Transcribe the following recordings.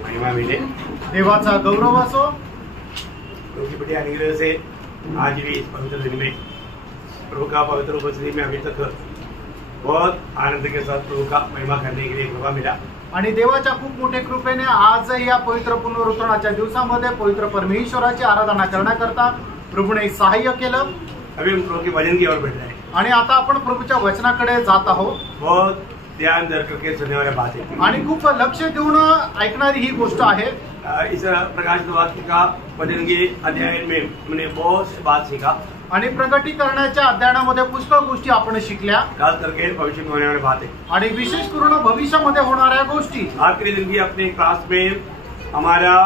महिमा मिले, देवाचा गौरव असो। प्रभु की बड़ी अनुग्रह से आज भी इस पवित्र दिन में प्रभु का पवित्र उपस्थिति में अभी तक बहुत आनंद के साथ प्रभु का महिमा करने के लिए कृपा मिला। आणि देवाच्या खूप मोठ्या कृपेने आज या पवित्र पुनरुत्थानाच्या दिवसामध्ये पवित्र परमेश्वराची आराधना करण्याकरता प्रभूने सहाय्य केलं। अभी हम प्रभु के वचन की ओर बढ़ रहे हैं आणि आता आपण प्रभूच्या वचनाकडे जात आहोत। बहुत ध्यान धर करके सुनने वाली बात है आणि खूप लक्ष देऊन ऐकणारी ही गोष्ट आहे। इस प्रकाशित वाक्य का वचन के अध्याय में हमने बहुत सी बात सीखा आणि प्रगटीकरणाच्या अध्ययनामध्ये पुष्कळ गोष्टी आपण शिकल्या, खास करके भविष्य में होने वाली बात है आणि विशेष करून भविष्यामध्ये होणाऱ्या गोष्टी। आखिरी दिन की अपने क्लास में हमारा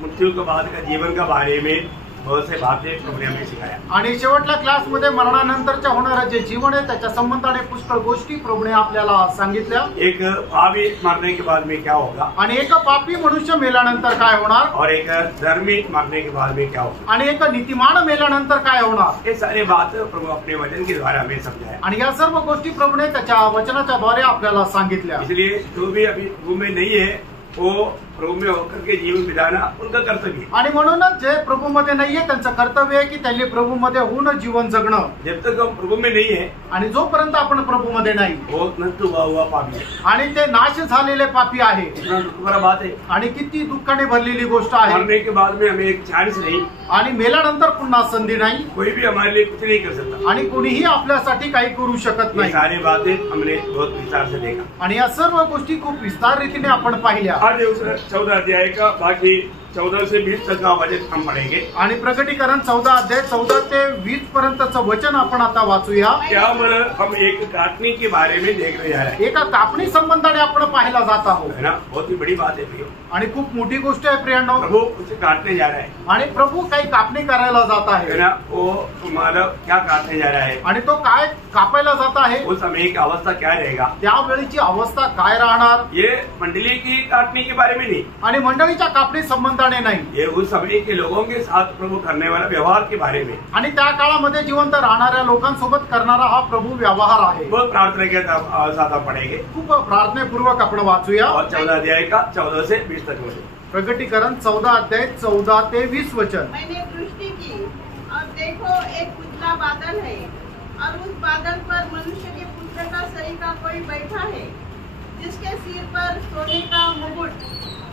मृत्यु के बाद का जीवन का बारे में बहुत से बातें प्रभु ने हमें सिखाया। आणि शेवटल्या क्लासमध्ये मरणानंतरच्या होणारं जे जीवन आहे त्याच्या संबंधाने पुष्कळ गोष्टी प्रभूने आपल्याला सांगितल्या। एक पापी मरने के बाद में क्या होगा, आणि एक पापी मनुष्य मेल्यानंतर काय होणार, और एक धर्मी मरने के बाद में क्या होगा, आणि एक नीतिमान मेल्यानंतर काय होणार, ये सारी बात प्रभु अपने वचन के द्वारा हमें समझाया। आणि या सर्व गोष्टी प्रभूने त्याच्या वचनाच्या द्वारे आपल्याला सांगितल्या। इसलिए जो भी अभी प्रभु में नहीं है वो प्रभु में होकर के जीवन बिताना उनका कर्तव्य। आणि म्हणूनच जे प्रभूमध्ये नाहीये त्यांचं कर्तव्य आहे की त्यांनी प्रभूमध्ये होऊन जीवन जगणं। जब तक हम प्रभु में नहीं है आणि जोपर्यंत आपण प्रभूमध्ये नाही, वो नष्ट हुआ पापी है आणि ते नाश झालेले पापी आहे। इतना दुख भरा बात है। आणि किती दुःखाने भरलेली गोष्ट आहे। मरने के बाद में हमें एक चांस नहीं, आणि मेल्यानंतर पुन्हा संधी नाही, कोई भी हमारे लिए कुछ नहीं कर सकता, आणि कोणीही आपल्यासाठी काही करू शकत ये नाही। सारी बातें हमने बहुत विस्तार से देखा आणि या सर्व गोष्टी खूप विस्तार रीतीने आपण पाहिल्या। आज उस 14 अध्याय का बाकी 14 से 20 तक का वचन हम पढ़ेंगे। आणि प्रकटीकरण 14 अध्याय 14 ते 20 पर्यंतचं वचन आपण आता वाचूया। हम एक काटने के बारे में देखने जा रहे हैं। एका कापणी संबंधाने आपण पाहायला जात आहोत, है ना, बहुत ही बड़ी बात है प्रियो, आणि खूप मोठी गोष्ट आहे प्रियांनो। प्रभु उसे काटने जा रहा है, आणि प्रभु काही कापणी करायला जात है आहे, ना, वो मानव क्या काटने जा रहा है, आणि तो काय कापायला जात आहे, उस समय की अवस्था क्या रहेगा, त्यावेळीची अवस्था काय राहणार, ये मंडली की काटने के बारे में नहीं, आणि मंडळीच्या कापणी संबंधाने नाही, ये उस समय के लोगों के साथ प्रभु करने वाला व्यवहार के बारे में, आणि त्या काळामध्ये जिवंत राहणाऱ्या लोकांसोबत करणारा हा प्रभू व्यवहार आहे। बहुत प्रार्थना के साथ हम पढ़ेंगे खूप प्रार्थनेपूर्वक आपण वाचूया। और 14 अध्याय का 14 से 20 तक वचन। प्रकटीकरण 14 अध्याय 14 ते 20 वचन। मैंने दृष्टि की और देखो एक उजला बादल है, और उस बादल पर मनुष्य के पुत्र का सरीखा कोई बैठा है, जिसके सिर पर सोने का मुकुट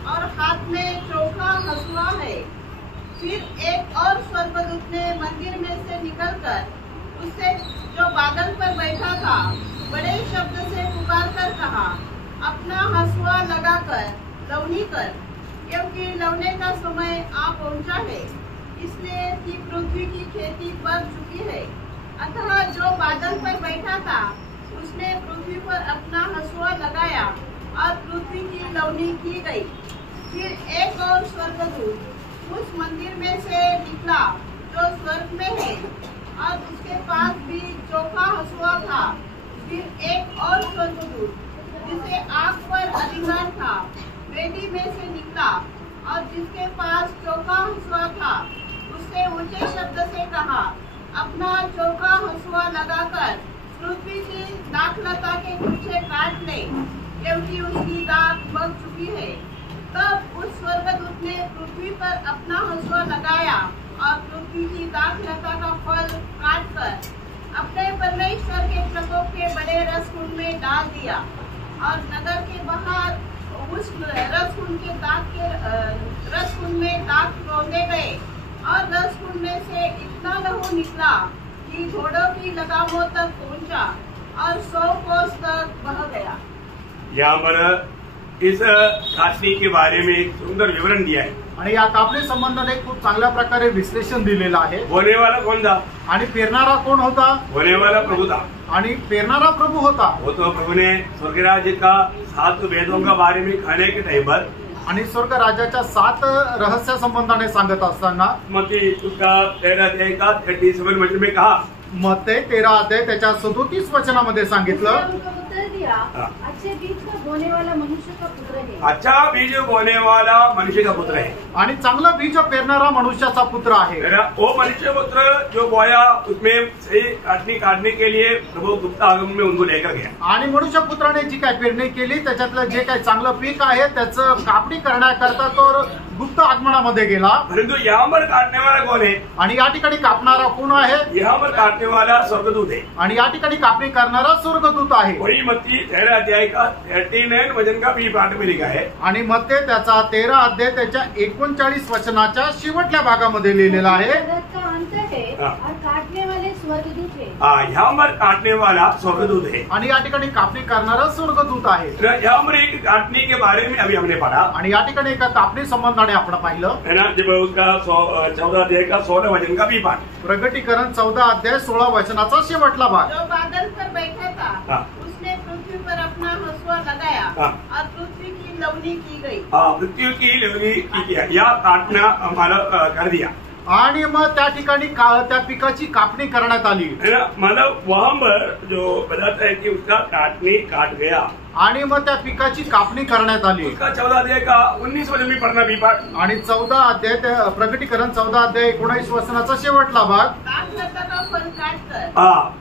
और हाथ में चोखा हंसुआ है। फिर एक और स्वर्गदूत ने मंदिर में से निकलकर उससे जो बादल पर बैठा था बड़े शब्द से पुकार कर कहा, अपना हंसुआ लगाकर लवनी कर, क्योंकि लवने का समय आ पहुंचा है, इसलिए कि पृथ्वी की खेती पक चुकी है। अतः जो बादल पर बैठा था उसने पृथ्वी पर अपना हंसुआ लगाया और पृथ्वी की लवनी की गई। फिर एक और स्वर्गदूत उस मंदिर में से निकला जो स्वर्ग में है, और उसके पास भी चोखा हंसुआ था। फिर एक और स्वर्गदूत जिसे आग पर अधिकार था वेदी में से निकला, और जिसके पास चोखा हंसुआ था उससे ऊंचे शब्द से कहा, अपना चोखा हंसुआ लगाकर पृथ्वी की दाखलता के पीछे काट ले, क्योंकि उसकी दाख पक चुकी है। तब उस स्वर्गदूत ने पृथ्वी पर अपना हंसुआ लगाया और पृथ्वी की दाखलता का फल काटकर अपने परमेश्वर के प्रकोप के बड़े रसकुंड में डाल दिया, और नगर के बाहर उस रसकुंड के रसकुंड में दाख रौंदे गए, और रसकुंड में से इतना लहू निकला कि घोड़ों की लगामों तक पहुंचा और 100 कोस तक बह गया। यहाँ पर इस काटने के बारे में एक सुंदर विवरण दिया है, आणि या कापणी संबंधात एक खूप चांगल्या प्रकारे विश्लेषण दिलेलं आहे। होने वाला कौन था, आणि पेरणारा कोण होता, होने वाला प्रभु था, आणि पेरणारा प्रभु होता। वो तो प्रभु ने स्वर्ग राज्य का 7 वेदों का बारे में खाने के टाइम पर, आणि स्वर्ग राज्याच्या 7 रहस्य संबंधाने सांगत असताना मत्ती उसका 13 अध्याय का 37 वचन में कहा, मत्ते 13 अध्याय त्याच्या 37 वचनामध्ये सांगितलं, सूर्य हाँ। अच्छे बीज को बोने वाला मनुष्य का पुत्र है। अच्छा बीज बोने वाला मनुष्य का पुत्र है। आणि चांगलं बीज पेरणारा मनुष्याचा पुत्र आहे। वो मनुष्य पुत्र जो बोया उसमें सही काटने के लिए प्रभु गुप्त आगमन में उनको लेकर गया। आणि मनुष्य पुत्राने जी काय पेरणी केली त्याच्यातलं जे काही चांगलं पीक आहे त्याचं कापणी करण्याकरता तो गुप्त आगमनामध्ये गेला। परंतु यहाँ पर काटने वाला कौन है? आणि या ठिकाणी कापणारा कोण आहे? यहाँ पर काटने वाला स्वर्गदूत है। आणि या ठिकाणी कापणी करणारा स्वर्गदूत आहे। वही मत्ती 13 अध्याय का 39 वचन का बी पाठ में लिखा है। आणि मत्ते त्याचा 13 अध्याय त्याच्या 39 वचनाच्या शेवटल्या भागामध्ये लिहिलेला आहे। जगत का अंत है हाँ। और काटने वाले स्वर्गदूत है। यहाँ पर काटने वाला स्वर्गदूत है। आणि या ठिकाणी कापणी करणारा स्वर्गदूत आहे। यहाँ पर एक काटने के बारे में अभी हमने पढ़ा आणि या ठिकाणी एका कापणी संबंधाने आपण पाहिलं है ना, जब उसका 14 अध्याय का 16 वचन का भी पाठ। प्रगटीकरण 14 अध्याय 16 वचनाचा शेवटला भाग। जो बादल पर बैठा था हाँ। उसने पृथ्वी पर अपना हंसुआ लगाया हाँ। और पृथ्वी की लवनी की गई। मृत्यु की लवनी की किया या काटना हमारा कर दिया आणि मग त्या ठिकाणी त्या पिकाची कापणी करण्यात आली। है ना, मतलब वहाँ पर जो बताता है कि उसका काटने काट गया आणि मग त्या पिकाची कापणी करण्यात आली। उसका 14 अध्याय का 19 वचन में पढ़ना भी पाठ। आणि 14 अध्याय प्रगटीकरण 14 अध्याय 19 वचनाचा शेवटला भाग। दाखलता का फल काटकर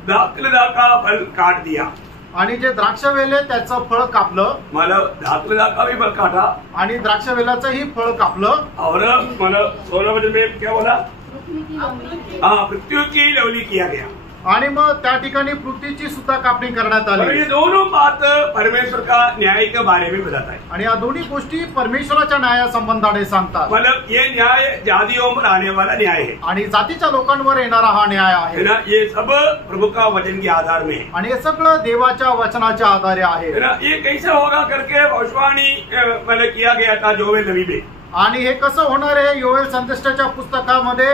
दाखलता का फल काट दिया। आणि जे द्राक्षवेल आहे त्याचं फळ कापलं। मतलब दाखलता का भी फल काटा आणि द्राक्षवेलाचंही फळ कापलं। और मतलब 16 वचन में क्या बोला? पृथ्वी की लवनी। मृत्यु की लवली किया गया। आणि मग त्या ठिकाणी पृथ्वीची सुद्धा कापणी करण्यात और आली। ये दोनों बात परमेश्वर का न्याय के बारे में बताता है। आणि या दोन्ही गोष्टी परमेश्वराच्या न्यायासंबंधाने सांगतात। मतलब ये न्याय जातियों पर आने वाला न्याय है आणि जातीच्या लोकांवर येणारा हा न्याय है आहे। ना, ये सब प्रभु का वचन के आधार में है। आणि हे सगळं देवाच्या वचनाच्या आधारे आहे। है ना, ये कैसे होगा करके भविष्यवाणी मतलब किया गया था जोवेल नबी में। आणि हे कसं होणार आहे? योएल संदेष्टाच्या पुस्तकामध्ये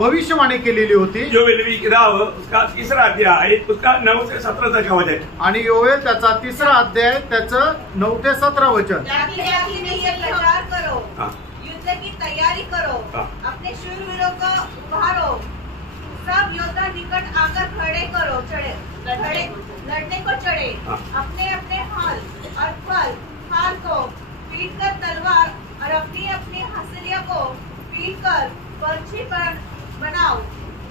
भविष्यवाणी केलेली होती। जोवेल नबी किताब उसका 3रा अध्याय उसका 9 से 17 तक का वचन। आणि योएल त्याचा 3रा अध्याय त्याचं 9 ते 17 वचन। जाति जाति में ये प्रचार करो, हाँ। युद्ध की तैयारी करो, हाँ। अपने शूरवीरों को उभारो, सब योद्धा निकट आकर खड़े करो, लड़ने को चढ़े, हाँ। अपने अपने हाल और फाल को पीट कर तलवार और अपनी अपनी हसलिया को पीट कर पर्ची पर बनाओ।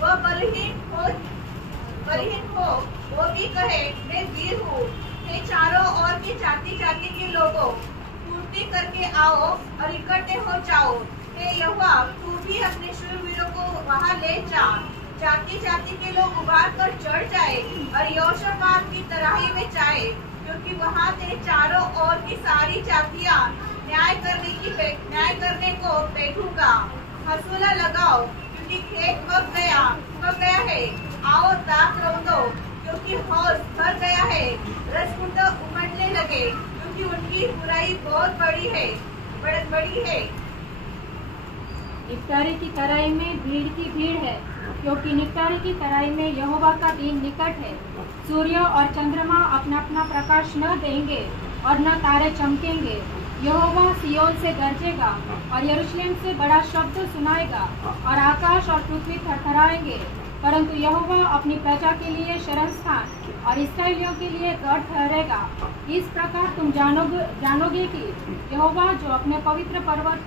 वह बलहीन हो वो भी कहे मैं वीर हूँ। हे चारों ओर की जाति जाति के लोगों, पूर्ति करके आओ और इकट्ठे हो जाओ। हे यहोवा, तू भी अपने शूरवीरों को वहाँ ले जा। जाति जाति के लोग उबार कर चढ़ जाए और यहोशापात की तराई में जाए, क्योंकि वहाँ तेरे चारों ओर की सारी जातियाँ न्याय करने को बैठूंगा। हसूला लगाओ, क्योंकि खेत पक गया है। आओ दाख दो, क्योंकि हौज भर गया है। रसकुंड उमड़ने लगे, क्योंकि उनकी बुराई बहुत बड़ी है। निपटारे की तराई में भीड़ की भीड़ है, क्योंकि निपटारे की तराई में यहोवा का दिन निकट है। सूर्य और चंद्रमा अपना अपना प्रकाश न देंगे और न तारे चमकेंगे। यहोवा सियोन से गरजेगा और यरूशलेम से बड़ा शब्द सुनाएगा और आकाश और पृथ्वी थरथराएंगे। परंतु यहोवा अपनी प्रजा के लिए शरण स्थान और इस्राएलियों के लिए गढ़ ठहरेगा। इस प्रकार तुम जानोगे कि यहोवा जो अपने पवित्र पर्वत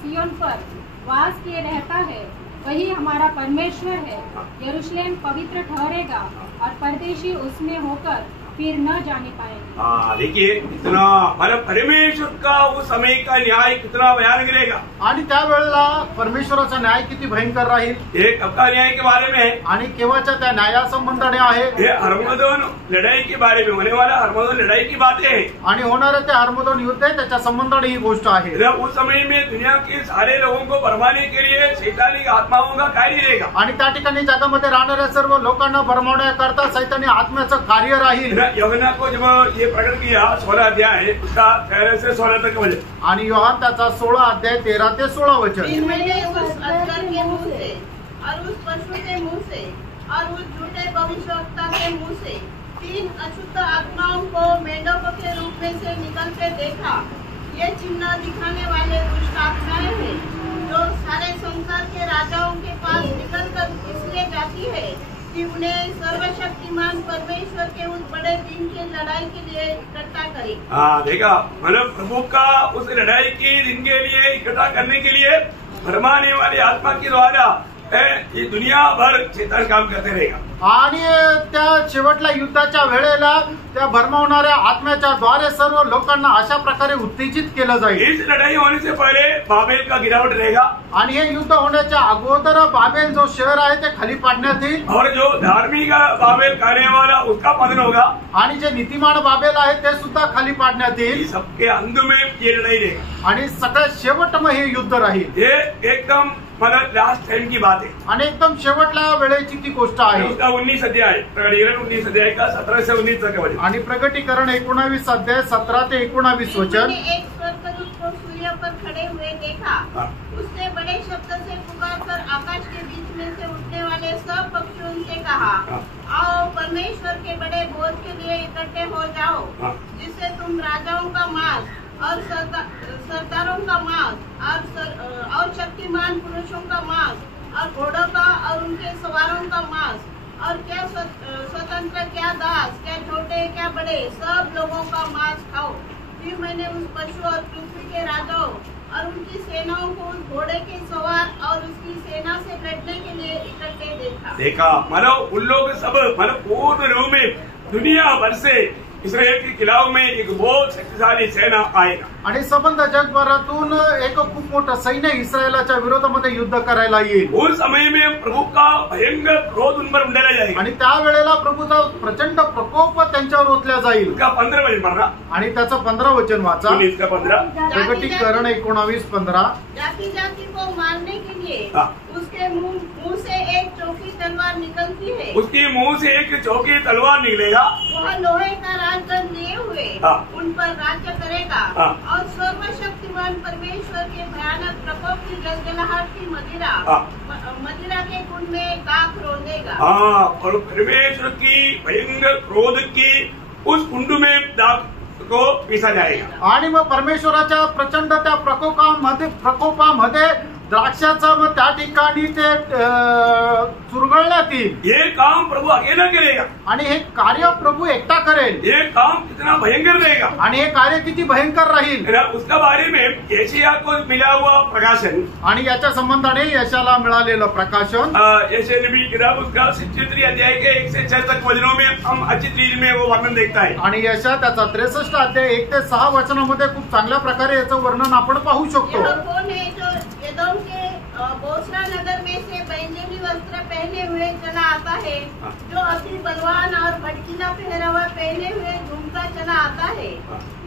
सियोन पर वास किए रहता है वही हमारा परमेश्वर है। यरूशलेम पवित्र ठहरेगा और परदेशी उसमें होकर फिर न जाने पाएंगे। देखिए कितना परमेश्वर का उस समय का न्याय कितना भयानक रहेगा। आणि त्यावेळेला परमेश्वराचा न्याय किती भयंकर राहील। ये कब का न्याय के बारे में है? आणि केव्हाच्या त्या न्यायासंबंधाने आहे। ये हरमोदन लड़ाई के बारे में होने वाला हरमोदन लड़ाई की बातें है। आणि होणाऱ्या त्या हरमोदन युद्ध आहे त्याच्या संबंधाने ही गोष्ट आहे। उस समय में दुनिया के सारे लोगों को भरमाने के लिए शैतानी आत्माओं का कार्य रहेगा। आणि त्या ठिकाणी जगामध्ये राहणाऱ्या सर्व लोकांना भरमावण्याकरता सैतानी आत्म्याचं कार्य राहील। यूहन्ना को जब ये प्रकट किया 16 अध्याय उसका 13 से 16 तक वचन। आणि योहान त्याचा 16 अध्याय 13 ते 16 वचन। मैंने उस अजगर के मुंह से और उस पशु के मुंह से और उस झूठे भविष्यवक्ता के मुंह से 3 अशुद्ध आत्माओं को मेंढकों के रूप में से निकलते देखा। ये चिन्ह दिखाने वाले दुष्ट आत्माएं हैं जो सारे संसार के राजाओं के पास निकलकर इसलिए जाती है कि उन्हें सर्वशक्तिमान परमेश्वर के उस बड़े दिन की लड़ाई के लिए इकट्ठा करे। हाँ देखा, मतलब प्रभु का उस लड़ाई की दिन के लिए इकट्ठा करने के लिए भरमाने वाली आत्मा के द्वारा ये दुनिया भर शैतान काम करते रहेगा। आणि त्या शेवटल्या युद्धाच्या वेळेला त्या भरमावणाऱ्या आत्म्याच्या द्वारे सर्व लोकांना अशा प्रकारे उत्तेजित केलं जाईल। इस लड़ाई होने से पहले बाबेल का गिरावट रहेगा आणि हे युद्ध होण्याच्या अगोदर बाबेल जो शहर आहे ते खाली पाडण्यात येईल और जो धार्मिक बाबेल कहने वाला उसका पतन होगा आणि जे नीतिमान बाबेल आहे ते सुद्धा खाली पाडण्यात येईल। सबके अंत में ये लड़ाई रहेगा आणि सगळ्यात शेवट मग हे युद्ध राहील। ये एकदम मतलब लास्ट टाइम की बात है आणि एकदम शेवटल्या वेळेची ती गोष्ट आहे। उसका 19 अध्याय प्रकटीकरण 19 अध्याय का 17 से 19 तक वचन। आणि प्रकटीकरण 19 अध्याय 17 ते 19 वचन। मैंने एक स्वर्गदूत को सूर्य पर खड़े हुए देखा। उसने बड़े शब्द से पुकारकर आकाश के बीच में से उठने वाले सब पक्षियों से कहा, आओ परमेश्वर के बड़े भोज के लिए इकट्ठे हो जाओ, जिससे तुम राजाओं का मांस और सरदारों का मांस और शक्तिमान पुरुषों का मांस और घोड़ों का और उनके सवारों का मांस और क्या स्वतंत्र क्या दास क्या छोटे क्या बड़े सब लोगों का मांस खाओ। फिर मैंने उस पशु और पृथ्वी के राजाओं और उनकी सेनाओं को उस घोड़े के सवार और उसकी सेना से लड़ने के लिए इकट्ठे देखा। मतलब उन लोग सब मतलब पूर्ण रूप में दुनिया भर से इस्राएल के खिलाफ में एक बहुत शक्तिशाली सेना आएगा आणि संबंध जगभरातून एक खूप मोठं सैन्य इस्रायलाच्या विरोधामध्ये युद्ध करायला येईल। उस समय में प्रभु का भयंकर क्रोध उन पर उंडेला जाएगा आणि त्यावेळेला प्रभूचा प्रचंड प्रकोप त्यांच्यावर ओतल्या जाईल। उसका 15 वचन पढ़ना आणि त्याचं 15 वचन वाचा। 19 का 15 प्रकटीकरण 19:15। जाति जाति को मारने के लिए उसके मुंह से एक चौकी तलवार निकलती है। उसके मुंह से एक चौकी तलवार निकलेगा। वह लोहे का राजगढ़ लिए हुए उन पर राज्य करेगा और सर्वशक्तिमान परमेश्वर के भयानक प्रकोप की जलजलाहट की मदिरा के कुंड में दाख रोंदेगा। हाँ, और परमेश्वर की भयंकर क्रोध की उस कुंड में दाख को पीसा जाएगा। आणि मग परमेश्वराच्या प्रचंड त्या प्रकोपामध्ये द्राक्षाचा मग त्या ठिकाणी ते चुरगळण्यात येईल। ये काम प्रभु अकेला करेगा आणि हे कार्य प्रभू एकटा करेल। ये काम कितना भयंकर रहेगा आणि हे कार्य किती भयंकर राहील उसका बारे में यशायाह को मिला हुआ प्रकाशन आणि याच्या संबंधाने यशाला मिळालेलं प्रकाशन यशायाह नबी किताब उसका 33 अध्याय के 1 से 6 तक वचनों में हम अच्छी तरीके में वो वर्णन देखता है। आणि यशा त्याचा 63 अध्याय 1 ते 6 वचनामध्ये खूप चांगल्या प्रकारे याचं वर्णन आपण पाहू शकतो। एदोम के बोसरा नगर में से बैंजनी वस्त्र पहने हुए चला आता है, जो अति बलवान और भड़कीला पहरावा पहने हुए घूमता चला आता है।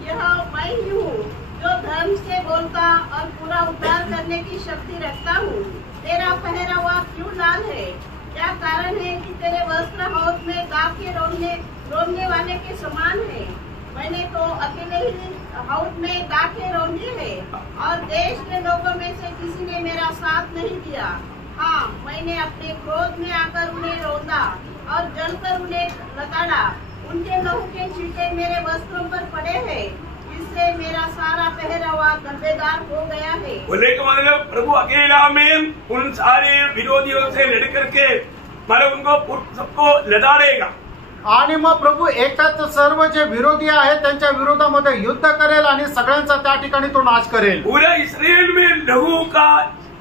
यह मैं ही हूँ जो धर्म से बोलता और पूरा उद्धार करने की शक्ति रखता हूँ। तेरा पहरावा क्यों लाल है? क्या कारण है कि तेरे वस्त्र हौद में दाग के रोने वाले के समान है? मैंने तो अकेले ही हौद में दाखे रौंदे है और देश के लोगों में से किसी ने मेरा साथ नहीं दिया। हाँ, मैंने अपने क्रोध में आकर उन्हें रौंदा और जलकर उन्हें लताड़ा। उनके लहू के छींटे मेरे वस्त्रों पर पड़े हैं, इससे मेरा सारा पहरावा धब्बेदार हो गया है। बोले का मतलब प्रभु अकेला में उन सारे विरोधियों से लड़ करके मतलब उनको सबको लताड़ेगा। आणि मग प्रभू एकटाच सर्व जे विरोधी आहेत त्यांच्या विरोधामध्ये युद्ध करेल आणि सगळ्यांचा त्या ठिकाणी तो नाश करेल। पूरा इस्राएल में लहू का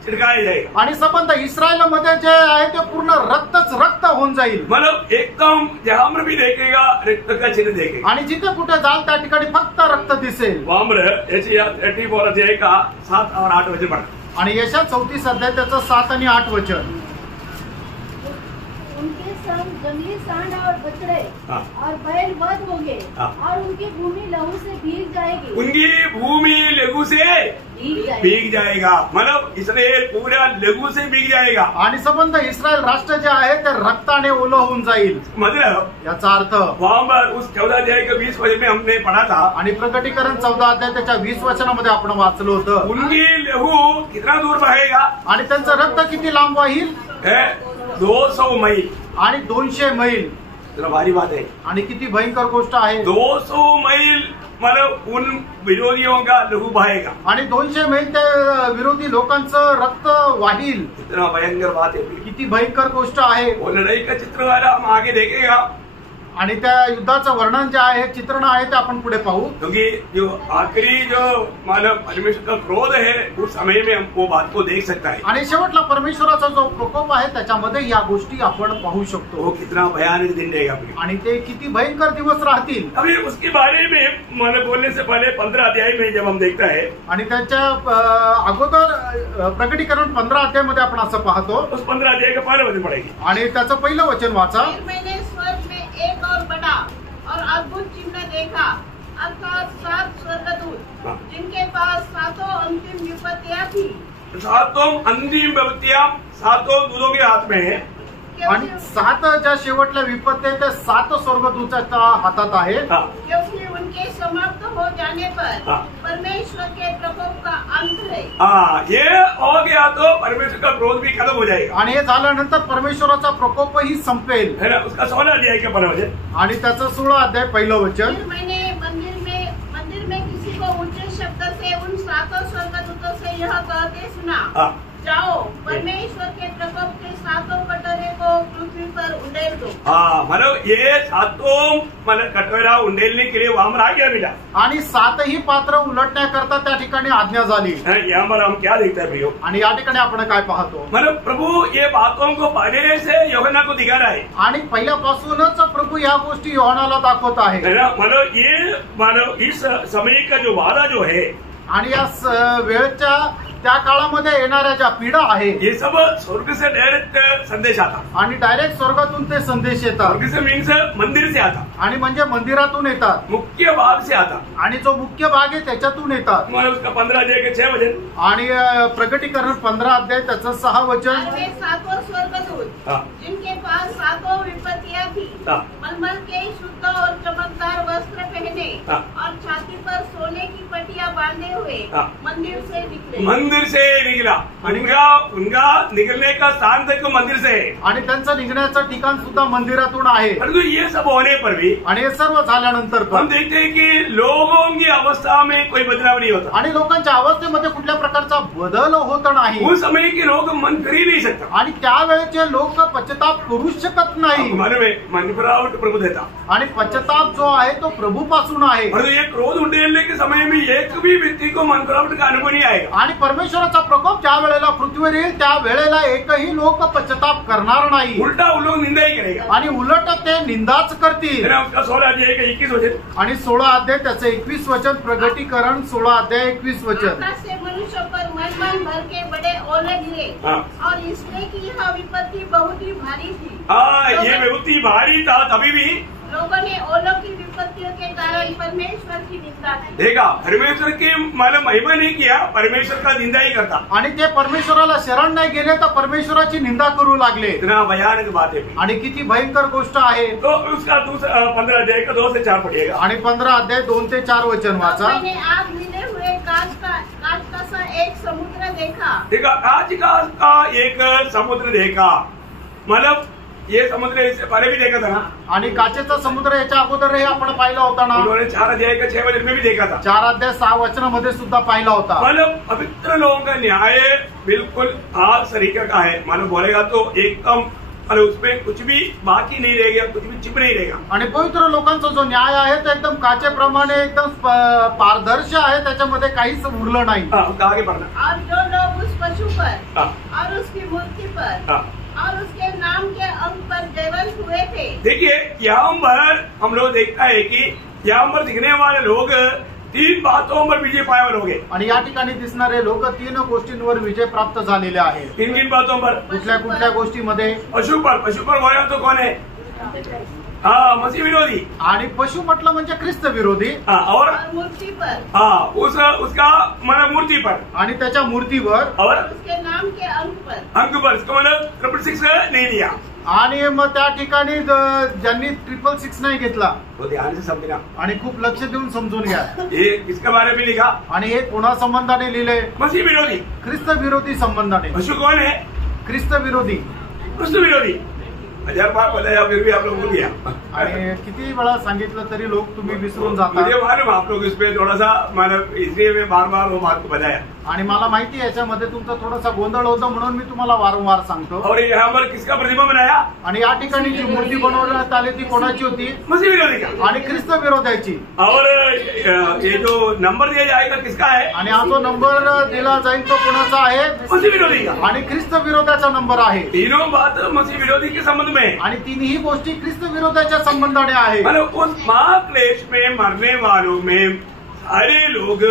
छिड़काया जाएगा आणि संबंध इस्रायलमध्ये जे आहे ते पूर्ण रक्त होऊन जाईल। मतलब एकदम जहां पर भी देखेगा रक्त का चिन्ह देखेगा आणि जिथे कुठे जाल त्या ठिकाणी फक्त रक्त दिसेल। वामर यशायाह 34 अध्याय का 7 और 8 वचन पढ़ा। आणि यशायाह 34 अध्याय त्याचं 7 आणि 8 वचन। उनके संग जंगली सांड और बछड़े और बैल वध होंगे और उनकी भूमि लहू से भीग जाएगी। उनकी भूमि लहू से भीग जाएगा। मतलब इस्राएल पूरा लहू से भीग जाएगा। आणि संबंध इस्रायल राष्ट्र जे आहे ते रक्ताने ओलं होऊन जाईल। मतलब याचा अर्थ वहां पर उस 14 अध्याय के 20 वचन में हमने पढ़ा था आणि प्रकटीकरण 14 अध्याय त्याच्या 20 वचनामध्ये आपण वाचलं होतं। उनकी लहू कितना दूर बहेगा आणि त्यांचं रक्त किती लांब वाहील? 200 मैल आणि 200 मैल। जरा भारी बात है आणि किती भयंकर गोष्ट आहे। 200 मैल मतलब उन विरोधियों का लहू बहेगा। आणि 200 मैल त्या विरोधी लोकांचं रक्त वाहील। इतना भयंकर बात है, किती भयंकर गोष्ट आहे। वो लड़ाई का चित्र वाला हम आगे देखेगा आणि त्या युद्धाचं वर्णन जे आहे, चित्रण आहे ते आपण पुढे पाहू। क्योंकि जो आखिरी जो मतलब परमेश्वर का क्रोध है उस समय में हम वो बात को देख सकता है। आणि शेवटला परमेश्वराचा जो प्रकोप आहे त्याच्यामध्ये या गोष्टी आपण पाहू शकतो। वो कितना भयानक दिन रहेगा आणि ते किती भयंकर दिवस राहतील। अभी उसके बारे में मतलब बोलने से पहले 15 अध्याय में जब हम देखता है, आणि त्याच्या अगोदर प्रकटीकरण 15 अध्यायामध्ये आपण असं पाहतो। उस 15 अध्याय का पहला वचन पढ़ेंगे आणि त्याचं पहिलं वचन वाचा। फिर मैंने स्वर्ग में एक और बड़ा और अद्भुत चिन्ह देखा, अर्थात 7 स्वर्गदूत जिनके पास 7 अंतिम विपत्तियां थी। 7 अंतिम विपत्तियां 7 दूतों के हाथ में है। आणि 7 ज्या शेवटल्या विपत्ती आहेत त्या 7 स्वर्गदूताच्या हातात आहे। क्योंकि उनके समाप्त हो जाने पर परमेश्वर के प्रकोप का अंत है। ये हो गया तो परमेश्वर का क्रोध भी खत्म हो जाएगा। आणि हे झाल्यानंतर परमेश्वराचा प्रकोपही संपेल। है ना? उसका 16 अध्याय का पहला वचन आणि त्याचं 16 अध्याय पहिलं वचन। फिर मैंने मंदिर में किसी को ऊंचे शब्द से उन 7 स्वर्गदूतों से यह कहते सुना, जाओ परमेश्वर के प्रकोप के 7 कटोरे को पृथ्वी पर उंडेल दो। मतलब ये 7 मतलब कटोरा उंडेलने के लिए वहां पर आज्ञा मिला। आणि 7ही पात्र उलटण्याकरता त्या ठिकाणी आज्ञा झाली। यहाँ पर हम क्या देखते हैं प्रियो? आणि या ठिकाणी आपण काय पाहतो? मतलब प्रभु ये बातों को पहले से यूहन्ना को दिखा रहा है। आणि पहिल्यापासूनच प्रभू या गोष्टी यूहन्नाला दाखवत आहे। मतलब ये मतलब इस समय का जो वादा जो है, आणि या वेळच्या त्या काळामध्ये येणाऱ्या ज्या पिढा आहे, ये सब स्वर्ग से डायरेक्ट संदेश आता। आणि डायरेक्ट स्वर्गातून ते संदेश येतात। स्वर्ग से मीन्स मंदिर से आता, आणि म्हणजे मंदिरातून येतात, मुख्य भाग से आता। आणि जो मुख्य भाग आहे त्याच्यातून येतात। मतलब उसका 15 अध्याय के 6 वचन। आणि प्रकटीकरण 15 अध्याय त्याचं 6 वचन। और वे 7 स्वर्गदूत जिनके पास 7 विपत्तियां थी, मलमल के शुद्ध और चमकदार वस्त्र पहने और छाती पर सोने की पट्टियां बांधे हुए मंदिर से निकले। मंदिर से निकला, उनका निकलने का स्थान तक मंदिर से है। आणि त्यांचं निघण्याचं ठिकाण सुद्धा मंदिरातून आहे। परंतु ये सब होने पर भी आणि हे सर्व झाल्यानंतर हम देखते हैं कि लोगों की अवस्था में कोई बदलाव नहीं होता। आणि लोकांच्या अवस्थेमध्ये कुठल्या प्रकारचा बदल होत नाही। उस समय के लोग मन कर ही नहीं सकता। आणि त्यावेळेचे लोक पश्चाताप करू शकत नाही। मन में मनफिरावट प्रभु देता। आणि पश्चाताप जो आहे तो प्रभूपासून आहे। परंतु ये क्रोध उंडेलने के समय में एक भी व्यक्ति को मनफिरावट का अनुभव नहीं आएगा। आणि परमेश्वराचा प्रकोप ज्या वेळेला पृथ्वीवर येईल त्या वेळेला एकही लोक पश्चाताप करणार नाही। उलटा वो लोग निंदा ही करेगा। आणि उलट ते निंदाच करतील। उसका 16 अध्याय का 21 वचन। आणि 16 अध्याय त्याचं 21 वचन। प्रगटीकरण 16 अध्याय 21 वचन। आकाश से मनुष्य पर मन भर के बड़े ओले गिरे, और इसलिए कि यह विपत्ति बहुत ही भारी थी। ये बहुत ही भारी था। तभी भी लोगों ने ओलों की विपत्तियों के कारण परमेश्वर की निंदा की। देखा, परमेश्वर की मतलब महिमा नहीं किया, परमेश्वर का निंदा ही करता। आणि ते परमेश्वराला शरण नाही गेले तर परमेश्वराची निंदा करू लागले। इतना भयानक बात है। आणि किती भयंकर गोष्ट आहे। तो उसका 15 अध्याय का 2 से 4 पढ़िएगा। आणि 15 अध्याय 2 ते 4 वचन वाचा। मैंने आग मिले हुए कांच का सा एक समुद्र देखा। कांच का एक समुद्र देखा। मतलब ये समुद्र इससे पहले भी देखा था ना। आणि काचेचा समुद्र याच्या अगोदर हे आपण पाहिला होता ना। उन्होंने 4 अध्याय का 6 वचन में भी देखा था। 4 अध्याय 6 वचनामध्ये सुद्धा पाहिला होता। मतलब पवित्र लोगों का न्याय बिल्कुल खास तरीके का है। मानो बोलेगा तो एकदम उसमें कुछ भी बाकी नहीं रहेगा, कुछ भी चिप नहीं रहेगा। आणि पवित्र लोकांचा जो न्याय आहे तो एकदम काचेप्रमाणे एकदम पारदर्शी आहे, त्याच्यामध्ये काहीच उरलं नाही। आगे पढ़ना। और जो लोग उस पशु पर और उसकी मूर्ति पर और उसके नाम के अंक पर जयवंत हुए थे। देखिए, यहाँ पर हम लोग देखता है कि यहाँ पर दिखने वाले लोग 3 बातों पर विजय पायावर हो गए। आणि या ठिकाणी दिसणारे लोक 3 गोष्टींवर विजय प्राप्त झालेले आहे। 3 बातों पर। कुठल्या गोष्टीमध्ये? पशु पर बोला तो कौन है? मसीह विरोधी। आणि पशु म्हटलं म्हणजे ख्रिस्त विरोधी। और मूर्ति पर। उसका मतलब मूर्ति पर। आणि त्याच्या मूर्तीवर। और उसके नाम के अंक पर। इसका मतलब 666 नहीं लिया। आणि मग त्या ठिकाणी ज्यांनी 666 नाही घेतला तो ध्यान से समझना आणि खूप लक्ष देऊन समजून घ्या। ये किसके बारे में लिखा? आणि हे कोणा संबंधाने लिहिले? मसीह विरोधी, ख्रिस्त विरोधी संबंधाने। पशु कौन है? ख्रिस्त विरोधी, क्रिस्त विरोधी। 1000 बार बताया फिर भी आप लोग भूल गया। आणि किती वेळा सांगितलं तरी लोक तुम्ही विसरून जाता। मुझे मालूम आप लोग इस पे थोड़ा सा मतलब इसलिए मैं बार बार वो बात को बताया। आणि मला माहिती आहे याच्यामध्ये तुमचा थोडासा गोंधळ होतो म्हणून मी तुम्हाला वारंवार सांगतो। और यहाँ पर किसका प्रतिमा बनाया? आणि या ठिकाणी जी मूर्ती बनवण्यात आली ती कोणाची होती? मसीह विरोधी का। आणि ख्रिस्त विरोधाची। और ये जो नंबर दिया जाएगा किसका है? आणि हा जो नंबर दिला जाईल तो कोणाचा आहे? मसीह विरोधी का। आणि ख्रिस्त विरोधाचा नंबर आहे। तीनों बात मसीह विरोधी के संबंध में है। आणि तिन्ही गोष्टी ख्रिस्त विरोधाच्या संबंधाने आहे। मतलब उस महाक्लेश में मरने वालों में सारे लोग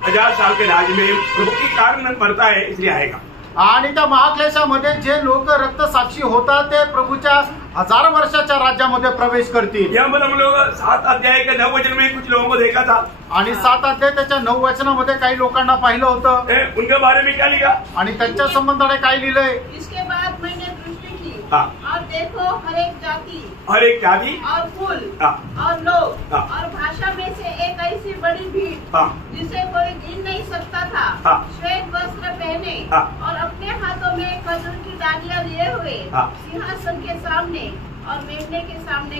1000 साल के राज में प्रभु के कारण मरता है इसलिए आएगा। आणि त्या महाक्लेशामध्ये जे लोक रक्तसाक्षी होतात ते प्रभूच्या 1000 वर्षाच्या राज्यामध्ये प्रवेश करतील। यहाँ पर हम लोग 7 अध्याय के 9 वचन में कुछ लोगों को देखा था। आणि 7 अध्याय त्याच्या 9 वचनामध्ये काही लोकांना पाहिलं होतं। उनके बारे में क्या लिखा? आणि त्यांच्या संबंधाने काय लिहिलंय? इसके बाद मैंने दृष्टि की हाँ। और देखो हर एक जाति और एक जाति और कुल हाँ। और लोग हाँ। और भाषा में से एक ऐसी बड़ी भीड़ हाँ। जिसे कोई गिन नहीं सकता था। हाँ। श्वेत वस्त्र पहने हाँ। और अपने हाथों में खजूर की डालियां लिए हुए हाँ। सिंहासन के सामने और मेमने के सामने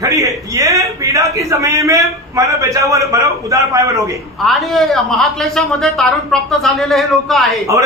खड़ी है। ये पीड़ा के समय में मानव बेचा हुआ मानव उदार पाए बनोगे। आणि महाक्लेशामध्ये तारण प्राप्त झालेले हे लोक आहेत। और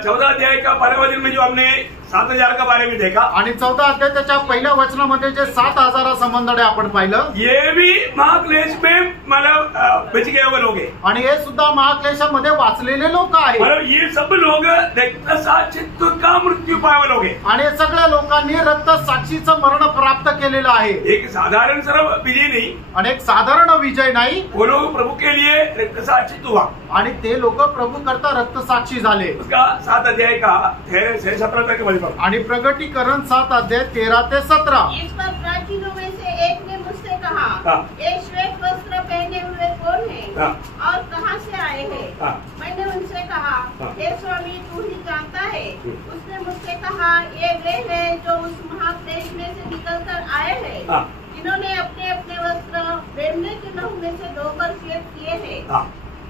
14 अध्याय का 12 वचन में जो हमने 7000 का बारे में देखा। आणि 14 अध्याय त्याच्या पहिल्या वचनामध्ये जे 7000 संबंधाने आपण पाहिलं। ये भी महाक्लेश में मतलब बच गए हुए लोग हैं। आणि हे सुद्धा महाक्लेशामध्ये वाचलेले लोक आहेत। मतलब ये सब लोग रक्तसाक्षित्व का मृत्यू पाए हुए लोग हैं। आणि सगळ्या लोकांनी रक्तसाक्षीचं मरण प्राप्त केलेलं आहे। एक साधारण सर्व विजय नहीं। आणि एक साधारण विजय नाही। वो लोग प्रभु के लिए रक्तसाक्षित्व हुआ। आणि ते लोक प्रभू करता रक्तसाक्षी झाले। उसका 7 अध्याय का 13 से 17 तक। आणि प्रगटीकरण 7 अध्याय 13 ते 17। इस पर प्राचीनों में से एक ने मुझसे कहा, हाँ। ये श्वेत वस्त्र पहने हुए कौन है हाँ। और कहाँ से आए हैं? हाँ। मैंने उनसे कहा, हाँ। हे स्वामी तू ही जानता है। उसने मुझसे कहा, ये वे हैं जो उस महाक्लेश में से निकलकर आए हैं। हाँ। इन्होंने अपने अपने वस्त्र मेमने के लहू में से धोकर श्वेत किए हैं। हाँ।